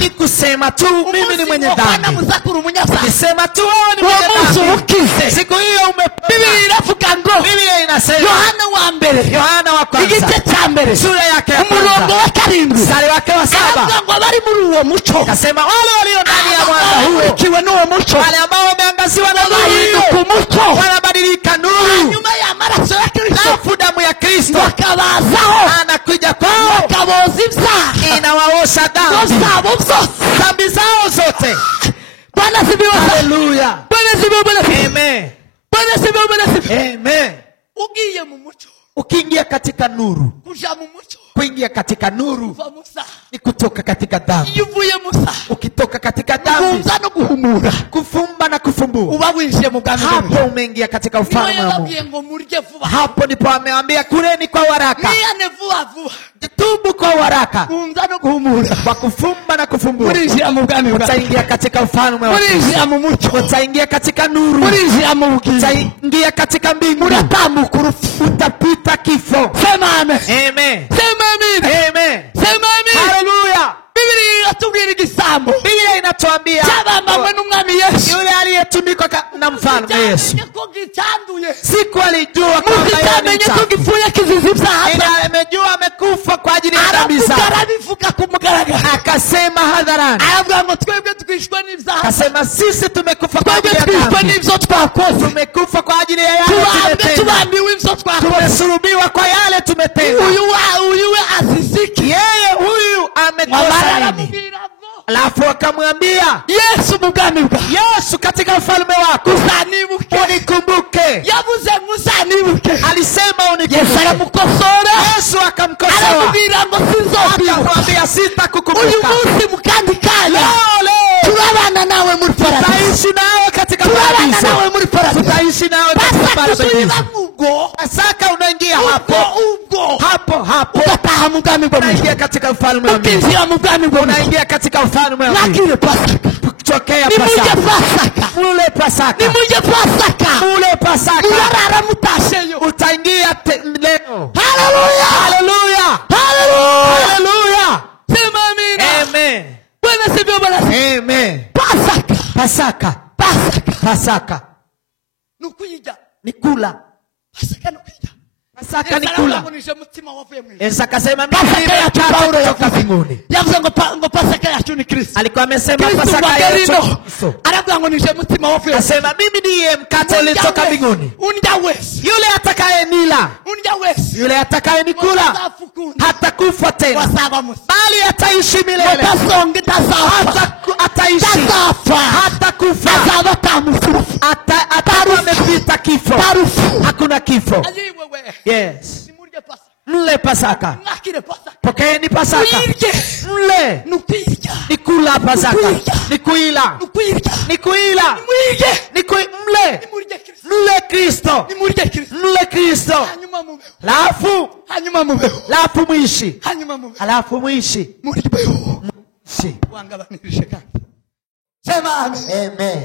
Ni kusema tu mimi ni mwenye dhambi. Ni kusema tu ni mwenye dhambi. Siku hiyo umepona. Biblia iravuga ngo Biblia inasema Yohana wa mbere Yohana wa kwanza igice cya mbere sura yake ya umurongo wa 7 mstari wake wa 7 aravuga ngo bari muri uwo muco akasema wale walio ndani ya mwanga huo kiwe n'uwo muco wale ambao wameangaziwa na nuru ku muco wanabadilika nuru nyuma ya maraso ya Kristo alafu damu ya Kristo wakabazaho anakuja kwao wakaboza ibyaha inawaosha dhambi zao zote. Bwana sifiwe. Haleluya. Bwana sifiwe. Bwana sifiwe. Amen. Bwana sifiwe. Bwana sifiwe. Amen. Ugiye mu muco, ukiingia katika nuru, kuja mu muco, kuingia katika nuru kuva musa ni kutoka katika dhambi. Yuvuye musa, ukitoka katika dhambi, kufunza no guhumura, kufumba na kufumbua, uba winjiye mu bwami. hapo umeingia katika ufalme wa Mungu. Hapo ndipo ameambia kuleni kwa haraka, tubu kwa haraka, kufunza no guhumura, kwa kufumba na kufumbua, urinjira mu bwami. Utaingia katika ufalme wa Mungu, urinjira mu muco, utaingia katika nuru, urinjira mu bugingo, utaingia katika mbingu, uratambuka urupfu, utapita kifo. Sema amen. Amen. Sema amen. Amen. Sema amen. Haleluya. Biblia inatubwira igisambo, Biblia inatuambia cyabambanywe n'umwami Yesu, yule aliyetumikwa na mfalme Yesu. Siku alijua kwamba yamenye tugifuye kizizi ibyaha, amejua amekufa kwa ajili ya dhambi zake, arabivuga ku mugaragaro, akasema hadharani, aravuga ngo twebwe twishwe n'ibyaha, akasema sisi tumekufa kwa ajili ya twebwe dhambi, n'ibyo twakoze, tumekufa kwa ajili ya yale tumetenda, tubambiwe ibyo twakoze, tumesulubiwa kwa yale tumetenda. Uyu we aziziki, yeye huyu amekosa nini? Alafu akamwambia Yesu mugami bwa Yesu, katika ufalme wako uzanibuke, unikumbuke. yavuze muzanibuke, alisema unikumbuke. Yesu aramukosora, Yesu akamkosoa, aramubwira ngo akamwambia sitakukumbuka. uyu munsi mukandi kanya turabana nawe muri paradiso, tutaishi nawe katika paradiso, turabana nawe muri paradiso, tutaishi nawe katika paradiso. Pasaka unaingia hapo ugataha mu bwami bwo, unaingia katika ufalme wa Mungu, ukinjira mu bwami bwo, unaingia katika ufalme wa Mungu. Nakire Pasaka, Tokea Pasaka, mule Pasaka, nimuje Pasaka, mule Pasaka, murara mutasheyo, utaingia leo. Haleluya, haleluya, haleluya, haleluya. Sema amina. Amen. Bwana sivyo bwana. Amen. Pasaka, Pasaka, Pasaka, Pasaka nukuija, nikula. Pasaka nukuija, Pasaka nikula. Yesu akasema Pasaka ya Paulo ya mbinguni. Yavuze ngo Pasaka yacu ni Kristo. Alikuwa amesema Pasaka ya Kristo. Aravuga ngo nije mutima wafu. Akasema mimi ndiye mkate uliotoka mbinguni. Unja wese. Yule atakaye nila, unja wese, yule atakaye nikula hatakufa tena, bali ataishi milele. Watasonge tasafa. Ataishi. Hatakufa. Atakuwa amepita kifo. Hakuna kifo. Yes. Mle Pasaka. Pokeeni Pasaka. Mle. Nikula Pasaka. Nikuila. Mle. Mle Kristo. Mle Kristo. Alafu mwishi. Alafu mwishi. Sema amen. Amen.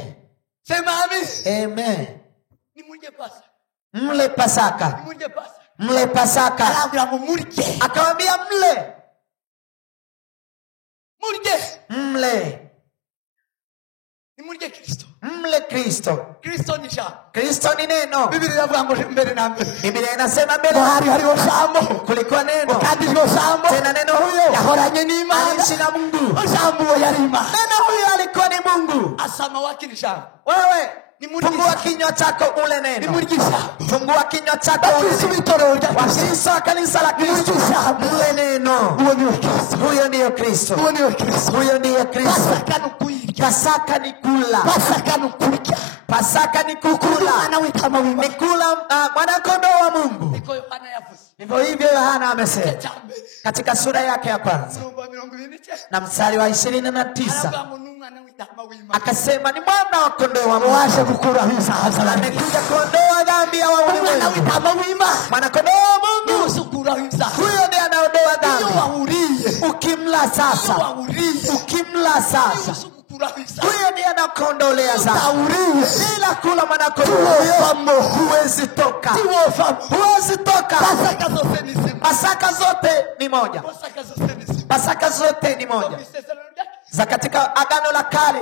Sema amen. Amen. Mle Pasaka. Mle Pasaka. Akamwambia mle. Mle. Mle Kristo. Kristo ni neno. Biblia inasema mbele kulikuwa neno. Tena neno huyo aliishi na Mungu. Neno huyo alikuwa ni Mungu. Wewe fungua kinywa chako ule neno. Fungua kinywa chako ule. Wakristo wa kanisa la Kristo. Ule neno. Huyo ndiyo Kristo. Huyo ndiyo Kristo. Pasaka ni kula. Pasaka ni kukula. Ni kula mwana kondoo wa Mungu. Hivyo hivyo Yohana amesema katika sura yake ya kwanza na mstari wa 29, akasema ni mwana wa kondoo wa Mungu, amekuja kuondoa dhambi ya ulimwengu. Mwana kondoo wa Mungu, huyo ndiye anaondoa dhambi. Ukimla sasa, huyo ndiye anakuondolea dhambi. Bila kula mwana kondoo huwezi toka. Pasaka zote ni moja. Pasaka zote ni moja. Za katika agano la kale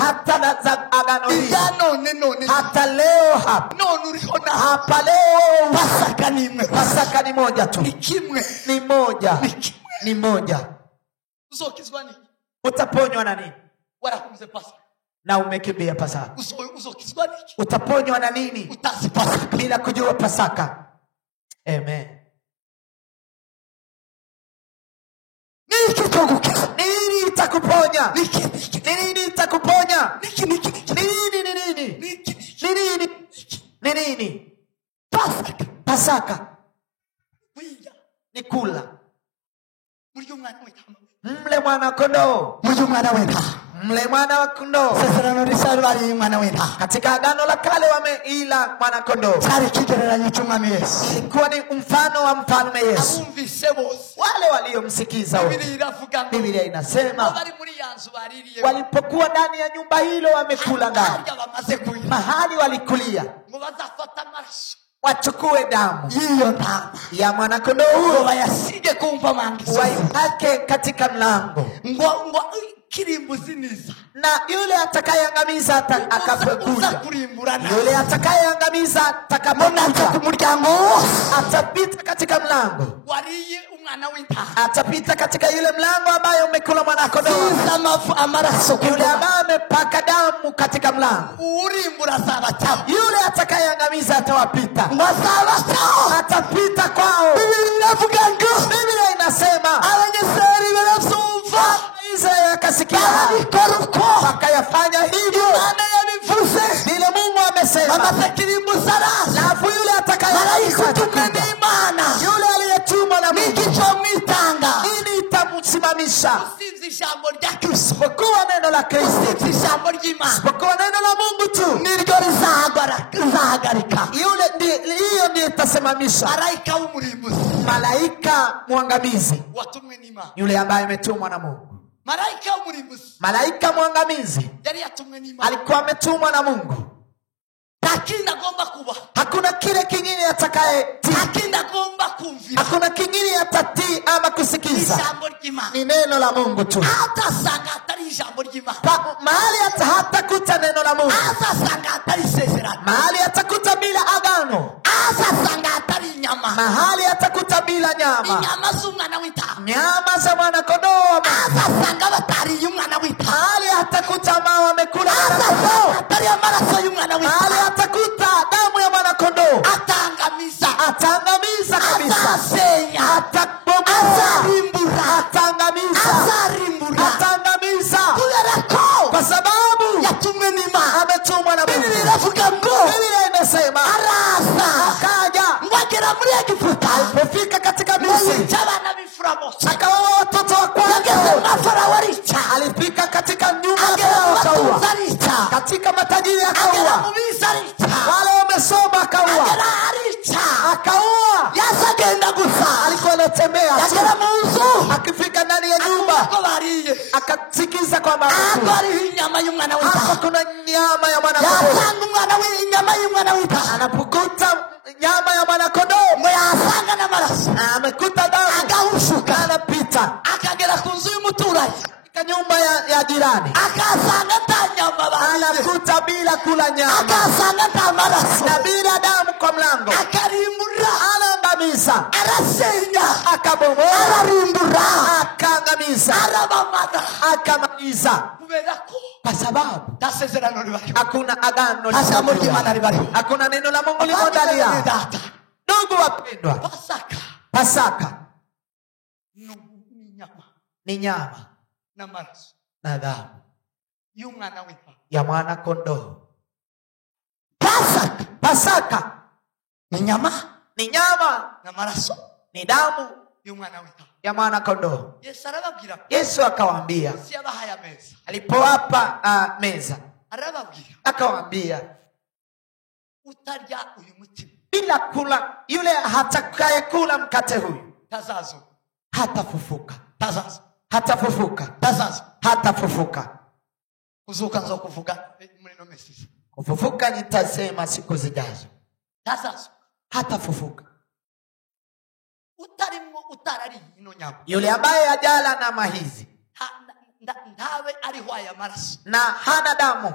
hata za agano hili hata leo hapa leo Pasaka ni moja tu, ni moja. Utaponywa na nini? Na umekimbia Pasaka. Utaponywa na nini bila kujua Pasaka? Amen. Nini itakuponya? Nini itakuponya? Nini? Pasaka ni kula. Mle mwana kondoo. Mle mwana wa kondoo. Katika agano la kale wameila mwana kondoo. Ilikuwa ni mfano wa mfalme Yesu. Wale waliomsikiza Biblia inasema walipokuwa ndani ya nyumba hilo wamekula ndani. Mahali walikulia wachukue damu ya mwana kondoo huyo waipake katika mlango. Na yule atakayeangamiza atakapokuja, yule atakayeangamiza atakapokuja, atapita katika mlango, atapita katika yule mlango ambaye umekula mwana kondoo, yule ambaye amepaka damu katika mlango. Yule atakayeangamiza atawapita, atapita kwao. Biblia inasema Israeli akasikia wakayafanya hivyo vile Mungu amesema. Alafu yule atakayeangamiza, yule aliyetumwa na Mungu, ili itamsimamisha isipokuwa neno la Kristo, isipokuwa neno la Mungu tu. Hiyo ndiyo itasimamisha malaika mwangamizi, yule ambaye ametumwa na Mungu. Malaika mwangamizi alikuwa ametumwa na Mungu. Hakuna kile kingine atakayetii, hakuna kingine atatii ama kusikiza. Ni neno la Mungu tu. Mahali hatakuta neno la Mungu, mahali hatakuta bila agano, mahali hatakuta bila nyama za mwana kondoo, mahali hatakuta ambao wamekula mwana kondoo, mahali hatakuta damu ya mwana kondoo, ataangamiza kabisa, ataangamiza, kwa sababu ametumwa na Mungu. Biblia inasema akaja, alipofika katika Misri akawaua watoto wa kwanza. Alifika katika nyumba akaua, katika matajiri akaua, wale wamesoma akaua, alikuwa anatembea akifika ndani ya nyumba akasikiza kwamba hapa kuna nyama ya mwana kondoo. Anapokuta nyama ya mwana kondoo, amekuta damu, anapita katika nyumba ya jirani, anakuta bila kula nyama na bila damu kwa mlango, anaangamiza, akabomoa, akaangamiza, akamaliza. Kwa sababu hakuna agano, hakuna neno la Mungu limo ndani yao. Ndugu wapendwa, Pasaka ni nyama na damu ya mwana kondoo. Pasaka ni nyama ni damu ya mwana kondoo. Yesu akawaambia, alipowapa meza, akawaambia, bila kula, yule hatakayekula mkate huyu hatafufuka. Kufufuka nitasema siku zijazo. Hatafufuka. Yule ambaye hajala na mahizi na hana damu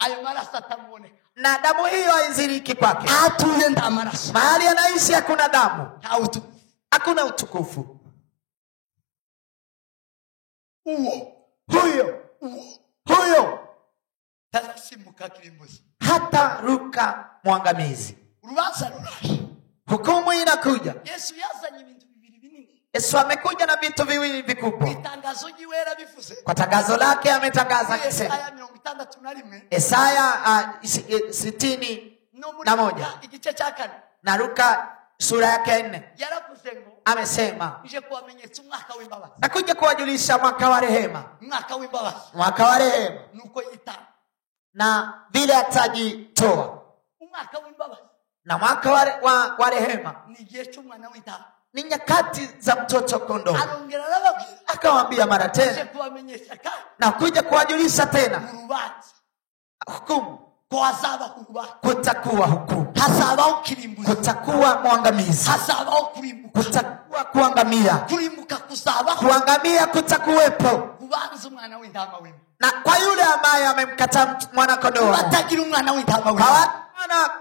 ayo maraso atamuboneka, na damu hiyo haiziriki kwake. atuye nda maraso, Mahali anaishi hakuna damu, hakuna utukufu. Huyo tazasimbuka kirimbuzi, hata ruka mwangamizi. urubanza ruraje, Hukumu inakuja. Yesu yazanye ibintu bibiri binini. Yesu amekuja na vitu viwili vikubwa. Itangazo jiwera bivuze, kwa tangazo lake ametangaza akisema, Isaya 61 igice cya 4 na Luka sura yake 4 yaravuze ngo, amesema nje kuwamenyesha umwaka w'imbabazi, nakuja kuwajulisha mwaka wa rehema. Mwaka w'imbabazi, mwaka wa rehema nuko yita na vile atajitoa. Umwaka w'imbabazi na mwaka wa rehema ni igihe cy'umwana w'intama, ni nyakati za mtoto kondoo. Arongera arababwira, akawaambia mara tena, nje kuwamenyesha kandi na kuja kuwajulisha tena urubanza, hukumu, ko hazaba kurubanza, kutakuwa hukumu, hazabaho kirimbuzi, kutakuwa mwangamizi, hazabaho kurimbuka, kutakuwa kuangamia, kurimbuka kuzabaho, kuangamia kutakuwepo, kubanza umwana w'intama w'imana. Na kwa yule ambaye amemkataa mwana kondoo, batagira umwana w'intama w'imana,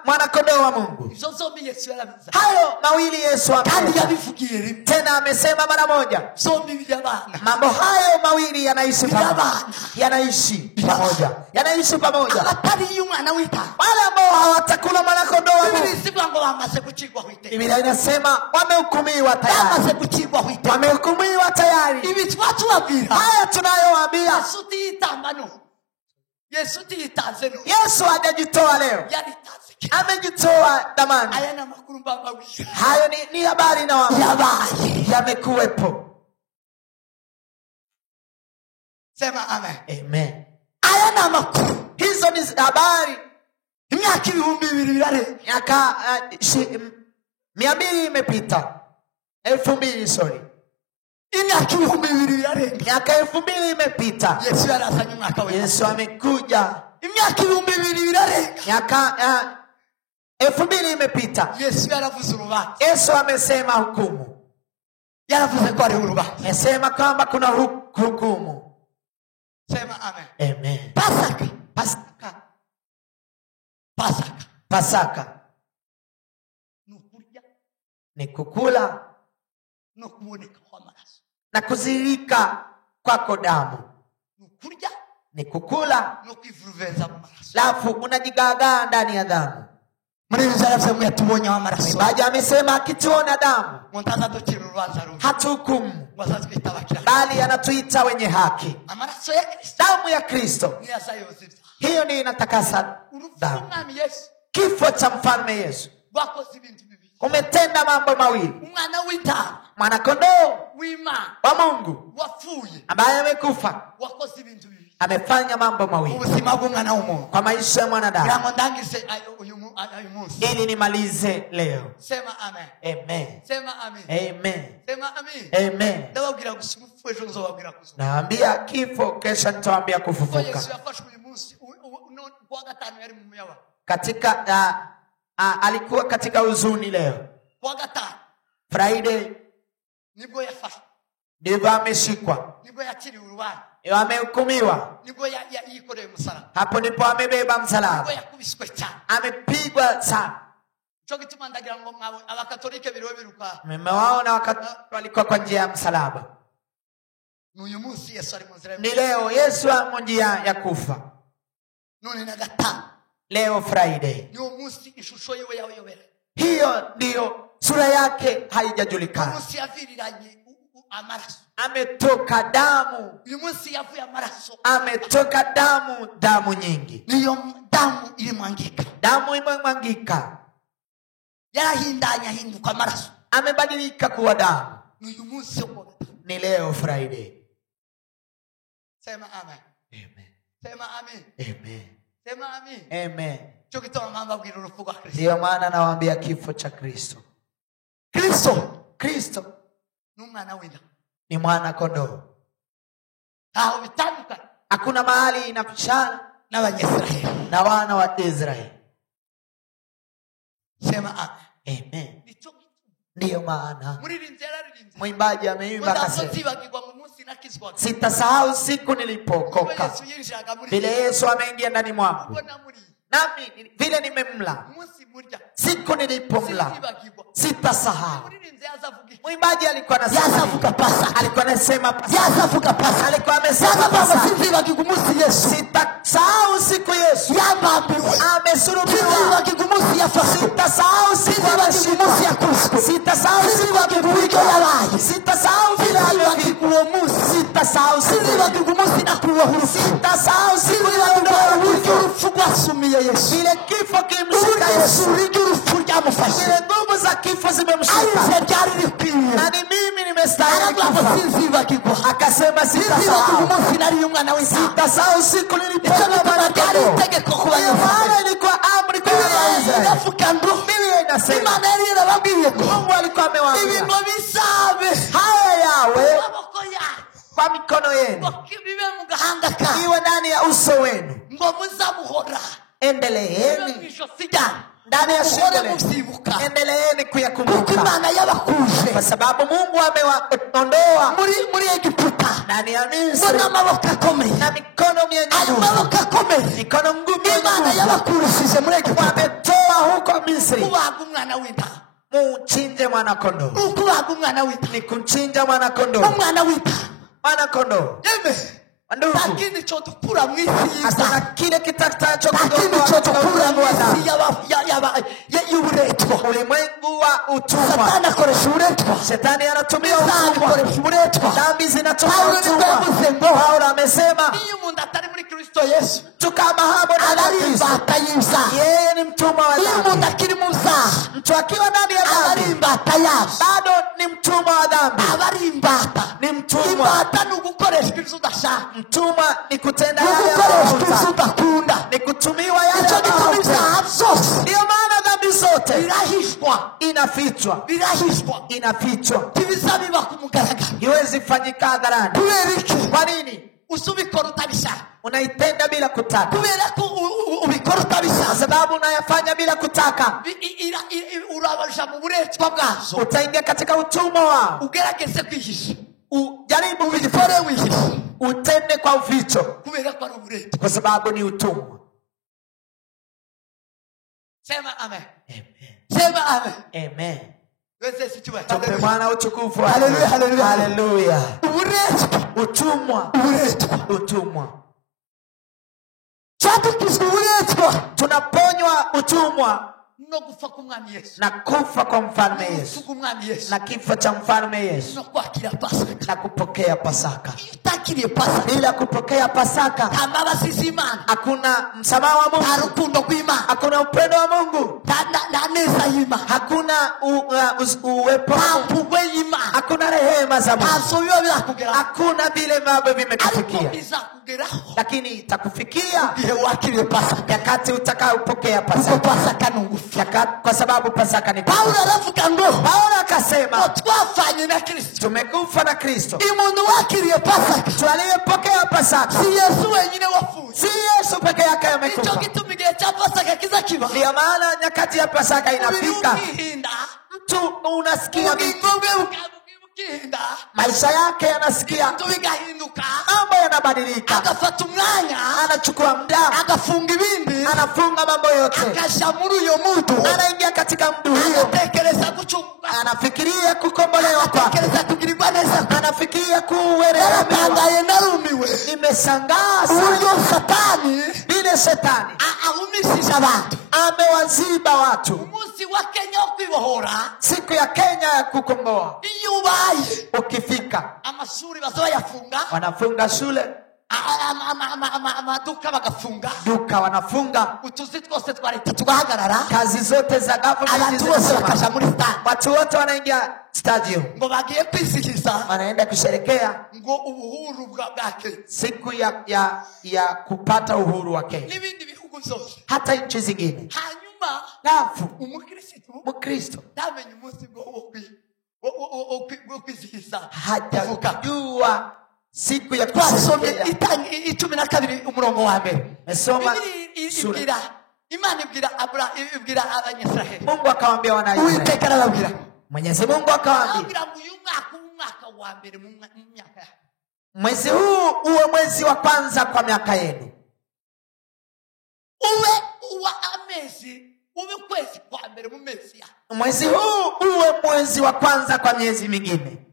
mwana kondoo wa Mungu. Izo zombi Yesu yarabiza, hayo mawili Yesu kandi yabivugiye rimwe, tena amesema mara moja. Zombi by'abana, mambo hayo mawili yanaishi pamoja, yanaishi pamoja. Atari umwana w'intama, wale ambao hawatakula mwana kondoo wa Mungu, Biblia ngo bamaze gucirwa hwite, Biblia inasema wamehukumiwa tayari, bamaze gucirwa hwite, wamehukumiwa tayari. Ibi twatubabwira, haya tunayowaambia, Yesu titambano, Yesu titanze no, Yesu hajajitoa leo, yaritanze, amejitoa damani. aya na makuru mbabwira, hayo ni habari na habari yamekuwepo. Sema amen. Amen. Aya na makuru, hizo ni habari. Imyaka 2000 birare, miaka 200 imepita, 2000 sorry, imyaka 2000 birare, miaka 2000 imepita. Yesu yarazanye umwaka we, Yesu amekuja, imyaka 2000 birare, miaka 2000 imepita. Yesu yaravuze urubanza, Yesu amesema hukumu, yaravuze ko ari urubanza, amesema kwamba kuna hukumu. Sema amen. Amen. Pasaka, Pasaka, Pasaka, Pasaka nukurya, ni kukula no kuboneka kwa maraso, na kuzirika kwako damu. nukurya, ni kukula no kwivuruveza mu maraso, lafu unajigagaa ndani ya damu. Mwenye yarasema yatubonye wa maraso, Baada amesema akituona damu montaza dukira urubanza rumwe, hatuhukumu, wazatwita bakira, bali anatuita wenye haki. amaraso ya Kristo, Damu ya Kristo ni yasayoziza, hiyo ni inatakasa damu. umwami Yesu, Kifo cha mfalme Yesu bakoze ibintu bibiri, umetenda mambo mawili. umwana w'intama Mwana kondoo w'Imana wa Mungu wapfuye, ambaye amekufa wakoze ibintu bibiri, amefanya mambo mawili ubuzima bw'umwana w'umuntu, kwa maisha ya mwanadamu. ngirango ndangize uyu munsi, ili nimalize leo. Sema amen. Amen. Sema amen. Amen. Sema amen. Amen. Ndababwira gusufu ejo nzobabwira kuzuka, Naambia kifo, kesho nitawaambia ko kufufuka. Yesu yafashwe uyu munsi kwa gatanu yari mu muyawa, Katika alikuwa katika huzuni leo. kwa gatanu Friday nibwo yafashwe, ndivyo ameshikwa, nibwo yakiriwe urubanza, amehukumiwa. nibwo yikoreye umusaraba, Hapo ndipo amebeba nibwo msalaba, yakubiswe cyane. amepigwa sana. Cyo gituma ndagira ngo mwawe abakatolike biriwe biruka, Mmewaona wakati walikuwa kwa njia ya msalaba. n'uyu munsi Yesu ari mu nzira, Ni leo Yesu amo njia ya kufa. none na gatanu Leo Friday, niwo munsi ishusho yiwe yaweyobera, hiyo ndiyo sura yake haijajulikana. munsi yaviriranye amaraso, Ametoka damu, uyu munsi yavuye amaraso, ametoka damu, damu nyingi, niyo damu ilimwangika, damu imemwangika, yarahindanye ahinduka amaraso, amebadilika kuwa damu. n'uyu munsi wo Ni leo Friday. Sema amen. Amen. Sema amen. Amen. Sema amen. Amen. Cyo gituma mbabwira urupfu rwa Kristo, Ndiyo maana nawaambia kifo cha Kristo. Kristo n'umwana w'intama, ni mwana kondoo. ntaho bitandukanye, Hakuna mahali inapishana n'Abanyisraeli. na wana wa Israeli. Sema amen. Amen. Ndiyo maana muririnze yararirinze, mwimbaji ameimba akasema, mutazotibagirwa mu munsi Sitasahau siku nilipookoka, vile Yesu ameingia ndani mwangu, nami vile nimemla. Siku nilipomla sitasahau. Mwimbaji alikuwa anasema alikuwa anasema alikuwa amesema sitasahau siku Yesu amesulubiwa. Sitasahau siku sitasahau sitasahau vile kifo kimshika Yesu, vile nguvu za kifo zimemshika, na ni mimi nimestahili kufa. Akasema sitasahau siku nilipoona mwanadamu. Maana ilikuwa amri kwa Israeli. Biblia inasema Mungu alikuwa amewaambia haya yawe kwa mikono yenu, iwe ndani ya uso wenu, endeleeni ndani ya shingo lenu, endeleeni kuyakumbuka, kwa sababu Mungu amewaondoa muri Egiputa ndani ya Misri na mikono myenye mikono ngumu wametoa huko Misri. Muchinje mwana kondoo, ni kumchinja mwana kondoo, mwana kondoo. Lakini chotupura mwisi hasa kile kitakacho kudondoa mwisi y'uburetwa, ulimwengu wa utumwa. Satani akoresha uburetwa, Shetani anatumia uburetwa, dhambi zinatumia utumwa. Paulo amesema iyo umuntu atari muri Kristo Yesu tukama habo na Kristo, yeye ni mtumwa wa dhambi. Iyo umuntu akiri musa, mtu akiwa ndani ya dhambi bado ni mtumwa wa dhambi. Ni mtumwa. Imbata ni ugukoresha ibyo udashaka. Mtumwa ni kutenda yale unayotaka, ni kutumiwa yale unayotaka. Ndio maana dhambi zote inafichwa, tibizabiba kumugaragara, iwezi fanyika hadharani. Kwa nini? Usubikora utabishaka, unaitenda bila kutaka. Kubera ko ubikora utabishaka, kwa sababu unayafanya bila kutaka, urabasha mu buretwa bwazo, utaingia katika utumwa wao. Ugerageze kwihisha, ujaribu kujifore wihisha, utende kwa uficho, kubera kwa uburetwa, kwa sababu ni utumwa. Sema amen. Sema amen. Amen. Wewe situa. Tupe Bwana utukufu. Haleluya, haleluya, haleluya. Utumwa. Tunaponywa utumwa no kufa kwa mwami Yesu, na kufa kwa mfalme Yesu, na kifo cha mfalme Yesu, na kupokea Pasaka. Bila kupokea Pasaka hakuna msamaha wa Mungu, hakuna upendo wa Mungu, hakuna uwepo, hakuna rehema za Mungu, hakuna vile mambo vimetufikia. Lakini itakufikia wakati utakaopokea Pasaka, kwa sababu Pasaka ni Paulo. Paulo akasema tumekufa na Kristo. Tuliyepokea Pasaka si Yesu wengine wafu, si Yesu peke yake amekufa. Ndio maana nyakati ya Pasaka inafika, mtu unasikia maisha yake yanasikia mambo yanabadilika, anachukua muda, anafunga mambo yote, anaingia katika mdu hiyo, anafikiria kukombolewa, anafikiria kuwerewa. Nimeshangaa Satani, vile Shetani amewaziba watu. Siku ya Kenya ya kukomboa ukifika, wanafunga shule, duka wanafunga, kazi zote za government, watu wote wanaingia stadium, wanaenda kusherekea siku ya kupata uhuru wa Kenya. Hata nchi zingine. Nafu Mkristo hatajua siku ya kusherekea. 12 umurongo wa mbere. Mesoma sura. Imana ibwira abanyesraeli. Mungu akamwambia wana Israeli. Uwiteka arababwira. Mwenyezi Mungu akamwambia, uyu mwaka wa mbere mu myaka mwezi huu uwe mwezi wa kwanza kwa miaka yenu. Uwe uwa amezi, uwe kwezi kwa mbele mu mezi ya. Mwezi huu uwe mwezi wa kwanza kwa miezi mingine.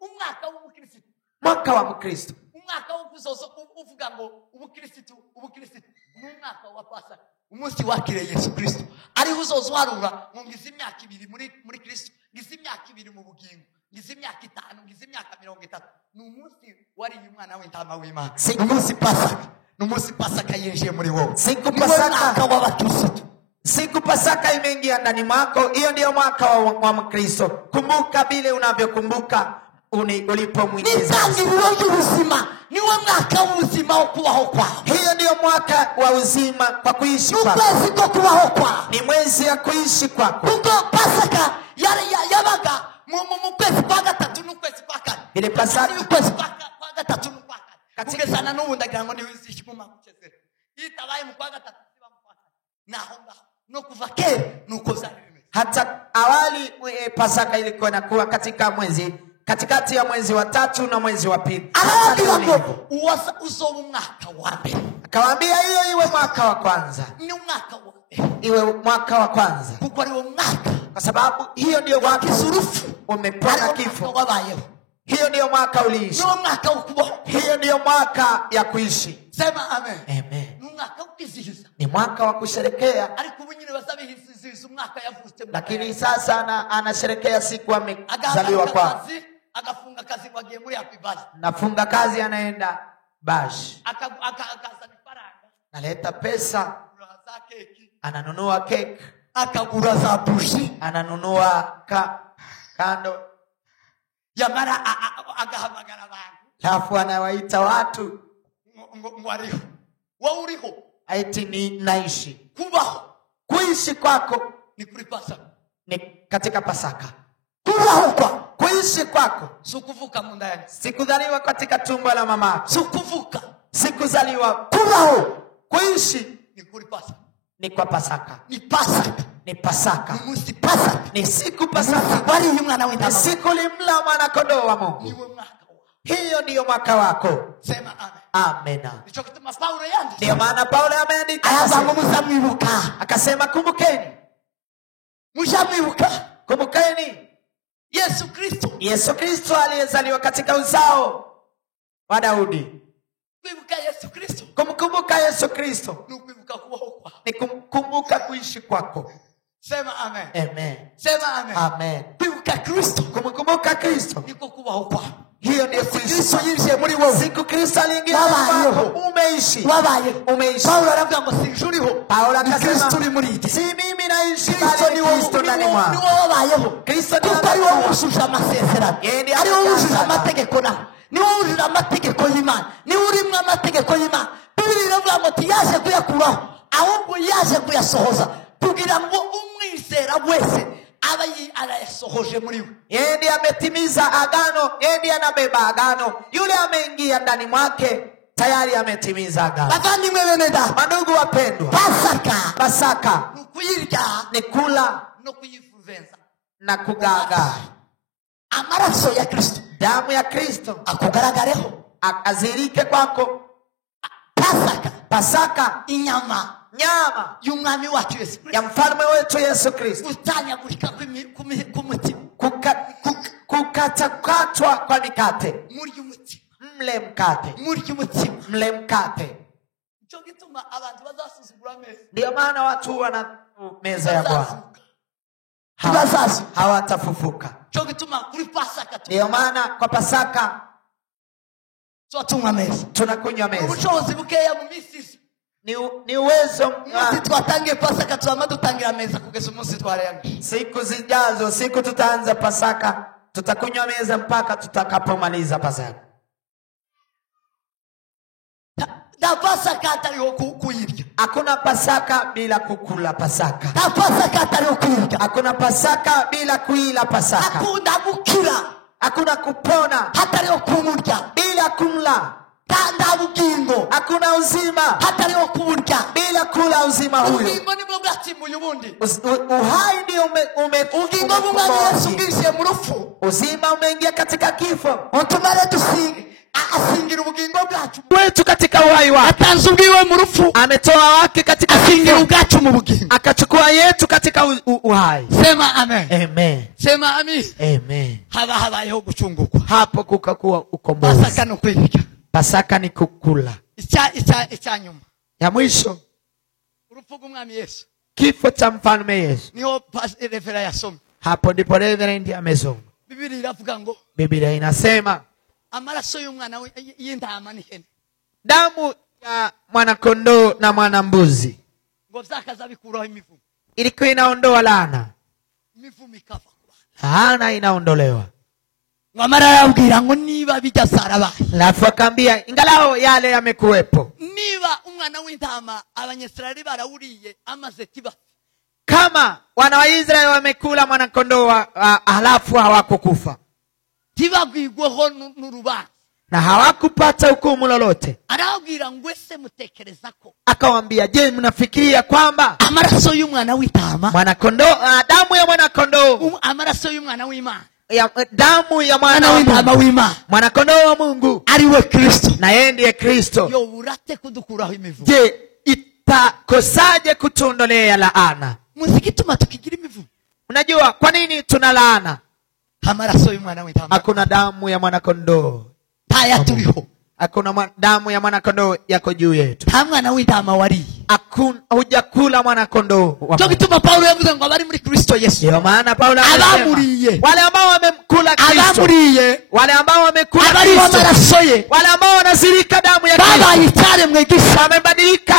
Umwaka w'umukristo. Mwaka wa Mkristo. Umwaka w'ukuzozo uvuga ngo ubukristo umwaka wa Pasaka. Umunsi wakire Yesu Kristo. Ari uzozo harura ngo ngize imyaka 2 muri Kristo, ngize imyaka 2 mu bugingo, ngize imyaka 5, ngize imyaka 30. Numunsi wari umwana w'intama w'Imana. Umunsi Pasaka. Numunsi Pasaka yinjiye muri wowe. Siku Pasaka w'abakristo. Siku Pasaka imeingia ndani mwako. Hiyo ndio mwaka wa Mkristo. Kumbuka vile unavyokumbuka ulipomwingiza. Ni mwaka wa uzima wa kubaho kwao. Hiyo ndio mwaka wa uzima kwa kuishi kwako. Mwezi kwa kubaho kwao. Ni mwezi ya kuishi kwako. Kuko Pasaka yabaga mu kwezi kwa gatatu n'ukwezi kwa kane. Ile Pasaka ukwezi kwa gatatu n'ukwa kane. Kugezana n'ubu ndagira ngo niwizishi mu makuchezera. Itabaye mu kwa gatatu siba mu kwa kane. Naho no kuva kera nuko zari. Hata awali Pasaka ilikuwa inakuwa katikati ya mwezi wa 3 na mwezi wa 2. Uzoba umwaka wa mbere. Akawaambia hiyo iwe mwaka wa kwanza. Ni umwaka wa mbere. Iwe mwaka wa kwanza. Kuko ari umwaka. Kwa sababu hiyo ndio mwaka umepona kifo. Hiyo ndio mwaka uliishi. Ni umwaka ukubaho. Hiyo ndio mwaka ya kuishi. Sema amen. Amen. Ni umwaka ukizihiza. Ni mwaka wa kusherekea. Ariko ubunyine bazabihiza umwaka yavutse. Lakini sasa anasherekea siku amezaliwa kwa. Akafunga kazi kwa gemuri happy birthday. Nafunga kazi anaenda bash. Akaza faranga. Naleta pesa. Za keki. Ananunua cake. Akagura za bushi. Ananunua kando. Yamara agahamagara abantu. Alafu anawaita watu. Ngwariho. Wewe uriho. Aiti ni naishi. Kubaho. Kuishi kwako ni kuri Pasaka. Ni katika Pasaka. Kubaho kwa kuishi kwako. Sikuvuka munda yani. Sikuzaliwa katika tumbo la mama. Sikuvuka. Sikuzaliwa. Kubaho. Kuishi ni kuri Pasaka. Ni kwa Pasaka. Ni Pasaka. Ni Pasaka. Ni musi Pasaka. Ni siku Pasaka. Bali mwana w'intama. Ni siku limla mwana kondoo wa Mungu. Niwe mwaka wako. Hiyo ndio mwaka wako. Sema amen. Amen. Nicho kituma Paulo yandi. Ndio maana Paulo ameandika. Ayabango muzamwibuka. Akasema kumbukeni. Mujamwibuka. Kumbukeni. Yesu Kristo aliyezaliwa katika uzao wa Daudi. Kukumbuka Yesu Kristo. Kumkumbuka Yesu Kristo. Nukumbuka kubaho kwa. Ni kumkumbuka kuishi kwako. Sema amen. Amen. Sema amen. Amen. Kumbuka Kristo. Kumkumbuka Kristo. Niko kubaho kwa. Hiyo ndio Kristo yinjiye muri wowe. Siku Kristo aliingia kwako umeishi. Wabaye. Umeishi. Paulo aravuga ngo sinjuriho. Paulo akasema Kristo ni muri iki. Si mimi naishi bali Kristo ndani mwangu. Ni wowe wabayeho. Kristo ni wowe wujuje amasezerano. Ari wowe wujuje amategeko nawe. Ni wowe wujuje amategeko y'Imana. Ni wowe urimwe amategeko y'Imana. Bibiri iravuga ngo yaje kuyakuraho ahubwo yaje kuyasohoza kugira ngo umwizera wese abayi arayasohoje muri we. Yeye ndiye ametimiza agano, yeye ndiye anabeba agano. Yule ameingia ndani mwake tayari ametimiza agano. Bavandimwe bene data, mandugu wapendwa, Pasaka nukuyirya, ni kula no kuyifuvenza na kugaga. Amaraso ya Kristo, damu ya Kristo akugaragareho, akazirike kwako. Pasaka inyama y'umwami wacu Yesu Kristo, ya mfalme wetu Yesu Kristo, utanyagurika kumutima, kukatakatwa kwa mikate. Murya umutima, mle mkate. Murya umutima, mle mkate. Cyo gituma abantu bazasuzugura meza. Ndio maana watu wana meza ya Bwana hawatafufuka. Cyo gituma kuri Pasaka, ndio maana kwa Pasaka tunywa meza, tunakunywa meza. Ubushobozi bukeya mu misisi ni uwezo. Twatangiye Pasaka tuama dutangira meza kugeza umunsi twarenga. Siku zijazo, siku tutaanza Pasaka, tutakunywa meza mpaka tutakapomaliza Pasaka. Na Pasaka atariho kuyirya. Hakuna Pasaka bila kukula Pasaka. Na Pasaka atariho kuyirya. Hakuna Pasaka bila kuila Pasaka. Hakuna gukira, hakuna kupona hatariho kumurya bila kumla. Nta bugingo, hakuna uzima hatariho kumurya bila kula uzima huyo. Ubugingo nibwo bwatimbuye ubundi. Uhai ndio ubugingo bumwe Yesu bwishye mu rufu. Uzima umeingia katika kifo. Utumare dusinge asingira ubugingo bwacu wetu katika uhai wake, atanze ubwiwe mu rupfu, ametoa wake katika asingira ubwacu mu bugingo, akachukua yetu katika uhai. Sema amen. Amen. Sema amen. Amen. Habayeho gucungurwa, hapo kukakuwa ukombozi. Pasaka no kwirika, Pasaka ni kukula. Icha nyuma Ya mwisho, urupfu rw'umwami Yesu, kifo cha mfalme Yesu. Niho refera yasoma. Hapo ndipo reverend amesoma. Biblia iravuga ngo, Biblia inasema amaraso y'umwana y'intama n'ihene, damu ya mwana kondoo na mwana mbuzi, ngo vyakaza bikuraho imivumo, ilikuwa inaondoa laana. Imivumo ikava, laana inaondolewa. Ngamara arabwira ngo niba bijya sarabaye, alafu akaambia ingalao yale yamekuwepo, niba umwana w'intama abanyesirayeli barawuriye amaze tiba, kama wana wa Israeli wamekula mwana kondoo halafu hawakukufa, tibagwigweho n'urubanza na hawakupata hukumu lolote, arabwira ngo ese mutekereza ko, akawaambia je, mnafikiria kwamba amaraso y'umwana w'intama, mwana kondoo, damu ya mwana kondoo, amaraso y'umwana w'Imana, damu ya mwana w'intama w'Imana, mwana kondoo wa Mungu ariwe Kristo, na yeye ndiye Kristo, yo burate kudukuraho imivumo, je itakosaje kutuondolea laana? Muzikituma tukigira imivumo. Unajua kwa nini tuna laana? Amaraso y'umwana w'intama, hakuna damu ya mwana kondoo taya turiho, hakuna damu ya mwana kondoo yako juu yetu, nta mwana w'intama wari, hujakula mwana kondoo. Cyo gituma Paulo yavuze ngo abari muri Kristo Yesu, ndio maana Paulo abamuriye, wale ambao wamemkula Kristo, abamuriye, wale ambao wamekula abari amaraso ye, wale ambao wanazirika damu ya Kristo, babaye icyaremwe gisa, wamebadilika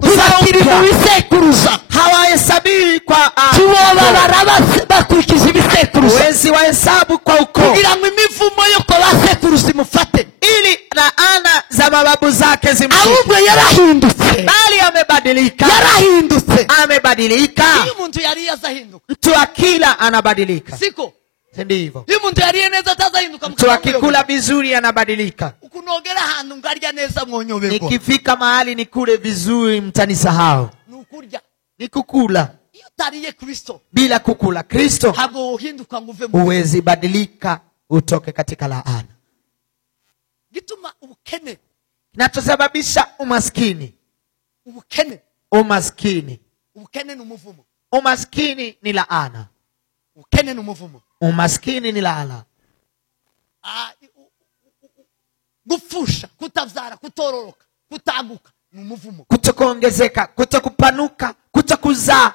uzakiri mu bisekuruza, hawahesabii kwa tuboba bakurikiza ibisekuruza, wezi wahesabu kwa ukoo, kugira ngo imivumo yo kwa basekuruza imufate, ili laana za mababu zake zimshike. Ahubwo yarahindutse, bali amebadilika, yarahindutse, amebadilika. Iyo umuntu yari yazahinduka, mtu akila anabadilika, siko ndivyo? Iyo umuntu yari neza atazahinduka, mtu akikula vizuri anabadilika. Ukunogera ahantu ngarya neza mwonyoberwa, nikifika mahali nikule vizuri mtanisahau. Nukurya, nikukula. Iyo tariye Kristo, bila kukula Kristo, hago uhinduka nguve mu, uwezi badilika utoke katika laana. Gituma ubukene, kinachosababisha umaskini, umaskini ni umuvumo, umaskini ni laana, ubukene ni umuvumo, umaskini ni laana. Gupfusha, kutavyara, kutororoka, kutaguka ni umuvumo, kutokuongezeka, kutokupanuka, kutokuzaa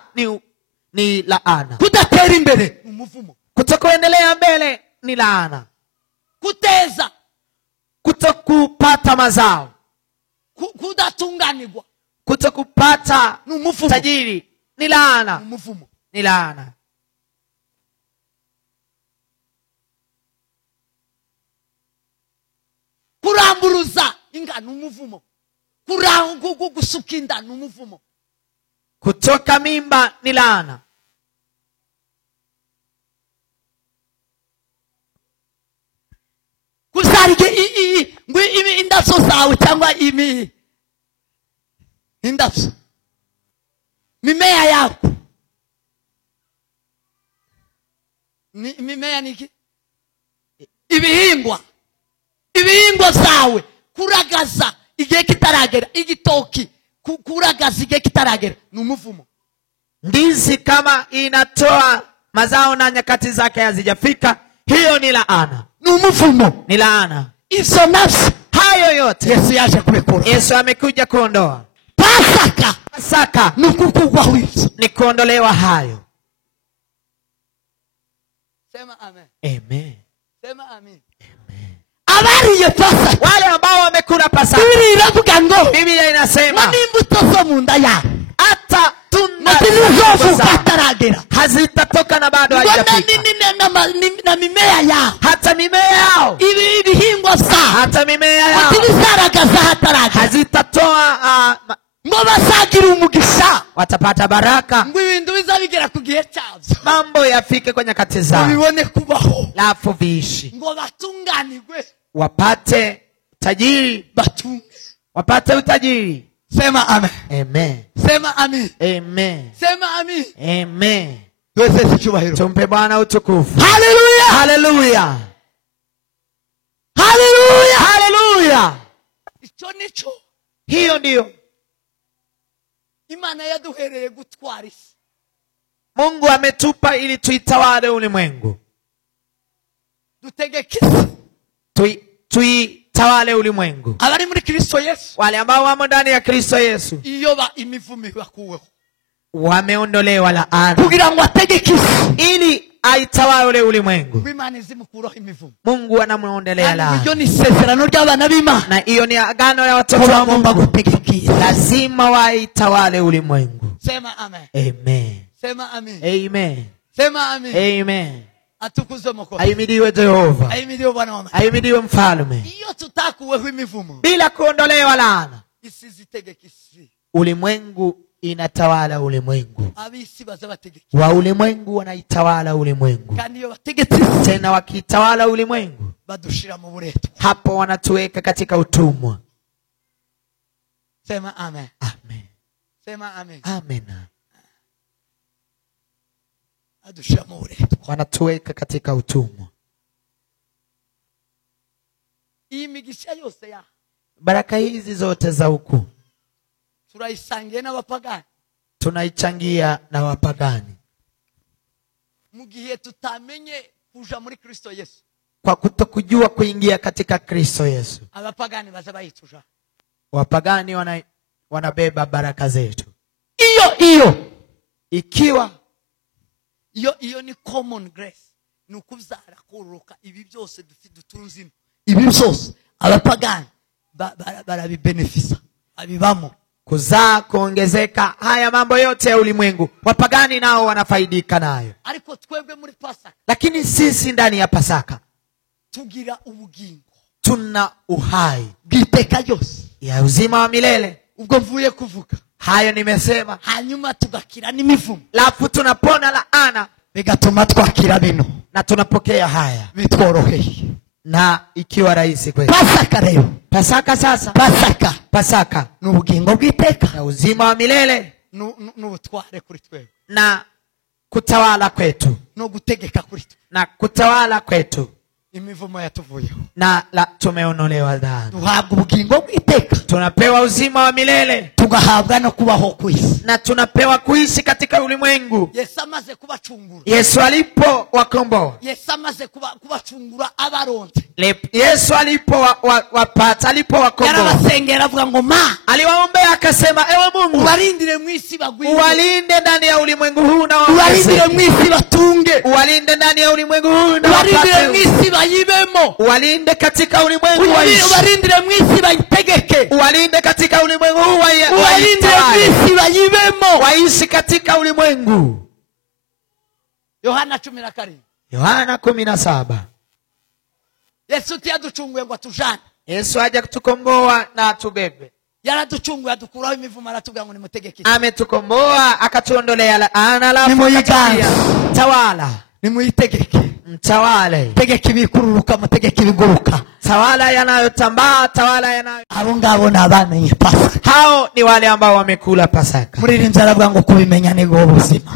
ni laana, kudatera imbere ni umuvumo, kutokuendelea mbele ni laana, kuteza, kutokupata mazao, kudatunganirwa, kutokupata tajiri ni laana, ni laana. Kuramburuza inga ni umuvumo, gusuka inda ni umuvumo, kutoka mimba ni laana, kuzarige indavyo zawe cyangwa indavyo mimea yako, mimea niki, ibihingwa zawe, kuragaza igihe kitaragera, igitoki kuragaza igihe kitaragera ni umuvumo. Ndizi kama inatoa mazao na nyakati zake hazijafika, hiyo ni laana, ni umuvumo, ni laana. Izo nafsi hayo yote Yesu yaje kubikora, Yesu amekuja kuondoa. Pasaka ni kukugwaho hizo, ni kuondolewa hayo. Sema amen. Amen. Sema amen. Abariye Pasaka, wale ambao wamekula Pasaka, Biblia iravuga ngo, Biblia inasema n'imbuto zo mu nda ya, hata tunda kataragera hazitatoka na bado haijafika, na mimea yao, hata mimea yao, ibihingwa zao, hata mimea yao bizaragaza hataragera, hazitatoa ngo basagira umugisha, watapata baraka, ngo ibintu bizabigera ku gihe cyabyo, mambo yafike kwenye nyakati zao, bibone kubaho, lafu viishi, ngo batunganirwe, wapate tajiri, wapate utajiri. Sema amen. Amen. Sema amen. Amen. Sema amen. Amen. Tuweze sikiwahiro. Tumpe Bwana utukufu. Hallelujah. Hallelujah. Hallelujah. Hallelujah. haleluya. icyo nico Hiyo ndiyo Imana yaduhereye gutwara isi. Mungu ametupa ili tuitawale ulimwengu. Dutegeke isi. Tuitawale ulimwengu. Abari muri Kristo Yesu. Wale ambao wamo ndani ya Kristo Yesu. Iyo imivumo bakuweho. Wameondolewa laana. Kugira ngo ategeke isi. Ili aitawale ulimwengu. Imana izimukuraho imivumo. Mungu anamuondolea laana. Iyo ni sezerano ry'abana b'Imana. Na hiyo ni agano ya watoto wa Mungu. Lazima waitawale ulimwengu. Sema amen. Amen. Sema amen. Amen. Sema amen. Amen. Atukuzwe Mwokozi. Ahimidiwe Jehova. Ahimidiwe Bwana wa majeshi. Ahimidiwe Mfalme. Iyo tutakuweho imivumo. Bila kuondolewa laana. Isi zitegeke isi. Ulimwengu inatawala ulimwengu. Abisi baza bategeke. Wa ulimwengu wanaitawala ulimwengu. Kandi iyo bategetse tena wakitawala ulimwengu badushira mu buretwa. Hapo wanatuweka katika utumwa. Sema amen. Amen. Sema amen. Amen. Adushira mu buretwa. Wanatuweka katika utumwa. Iyi migisha yose ya baraka hizi zote za huku turaisangiye n'abapagani. Tunaichangia na wapagani. Mu gihe tutamenye kuja muri Kristo Yesu. Kwa kutokujua kuingia katika Kristo Yesu. Abapagani baza bayituja. Wapagani wanabeba baraka zetu. Iyo ikiwa iyo ni common grace. Nukuzara kuruka ibi byose dutunzimo. Ibi byose abapagani barabibenefisa. Abibamo. Kuzaa, kuongezeka, haya mambo yote ya ulimwengu wapagani nao wanafaidika nayo. Ariko twebwe muri Pasaka. Lakini sisi ndani ya Pasaka tugira ubugingo. Tuna uhai bw'iteka ryose ya uzima wa milele. Ubwo mvuye kuvuga hayo nimesema. Hanyuma tugakira n'imivumo. Lafu tunapona laana. Bigatuma twakira bino. Na tunapokea haya. Bitworoheye. Na ikiwa rahisi kwetu. Pasaka leo. Pasaka sasa. Pasaka. N'ubugingo bw'iteka. Na uzima wa milele. N'ubutware kuri twewe. Na kutawala kwetu. No gutegeka kuri twe. Na kutawala kwetu. Imivumo yatuvuyeho. Na tumeonolewa dhambi. Tuhabwa ubugingo bw'iteka. Tunapewa uzima wa milele. Tugahabwa no kubaho kwisi. Na tunapewa kuishi katika ulimwengu. Yesu amaze kubacungura. Yesu alipo wakomboa. Yesu amaze kubacungura abaronte. Yesu alipo wapata, alipo wakomboa. Yarabasengera avuga ngo ma. Aliwaombea akasema, ewe Mungu, ubarindire mwisi bagwire. Uwalinde ndani ya ulimwengu huu na ubarindire mwisi batunge. Uwalinde ndani ya ulimwengu huu na ubarindire mwisi bayibemo. Uwalinde katika ulimwengu waishi. Ubarindire mwisi bayitegeke. Uwalinde katika ulimwengu huu ubarindire mwisi bayibemo. Waishi katika ulimwengu. Yohana 17. Yohana 17. Yesu tiyaduchunguye ngo atujane. Yesu haja kutukomboa na atubebe. Yaraduchunguye adukuraho imivumo aratubwira ngo nimutegeke. Ametukomboa akatuondolea laana la tawala. Nimuyitegeke. Mtawale. Tegeke ibikururuka mutegeke ibiguruka. Tawala yanayotambaa, tawala yanayo. Abo ngabo nabamenye Pasaka. Hao ni wale ambao wamekula Pasaka. Muri rinzara bwangu kubimenya ni go buzima.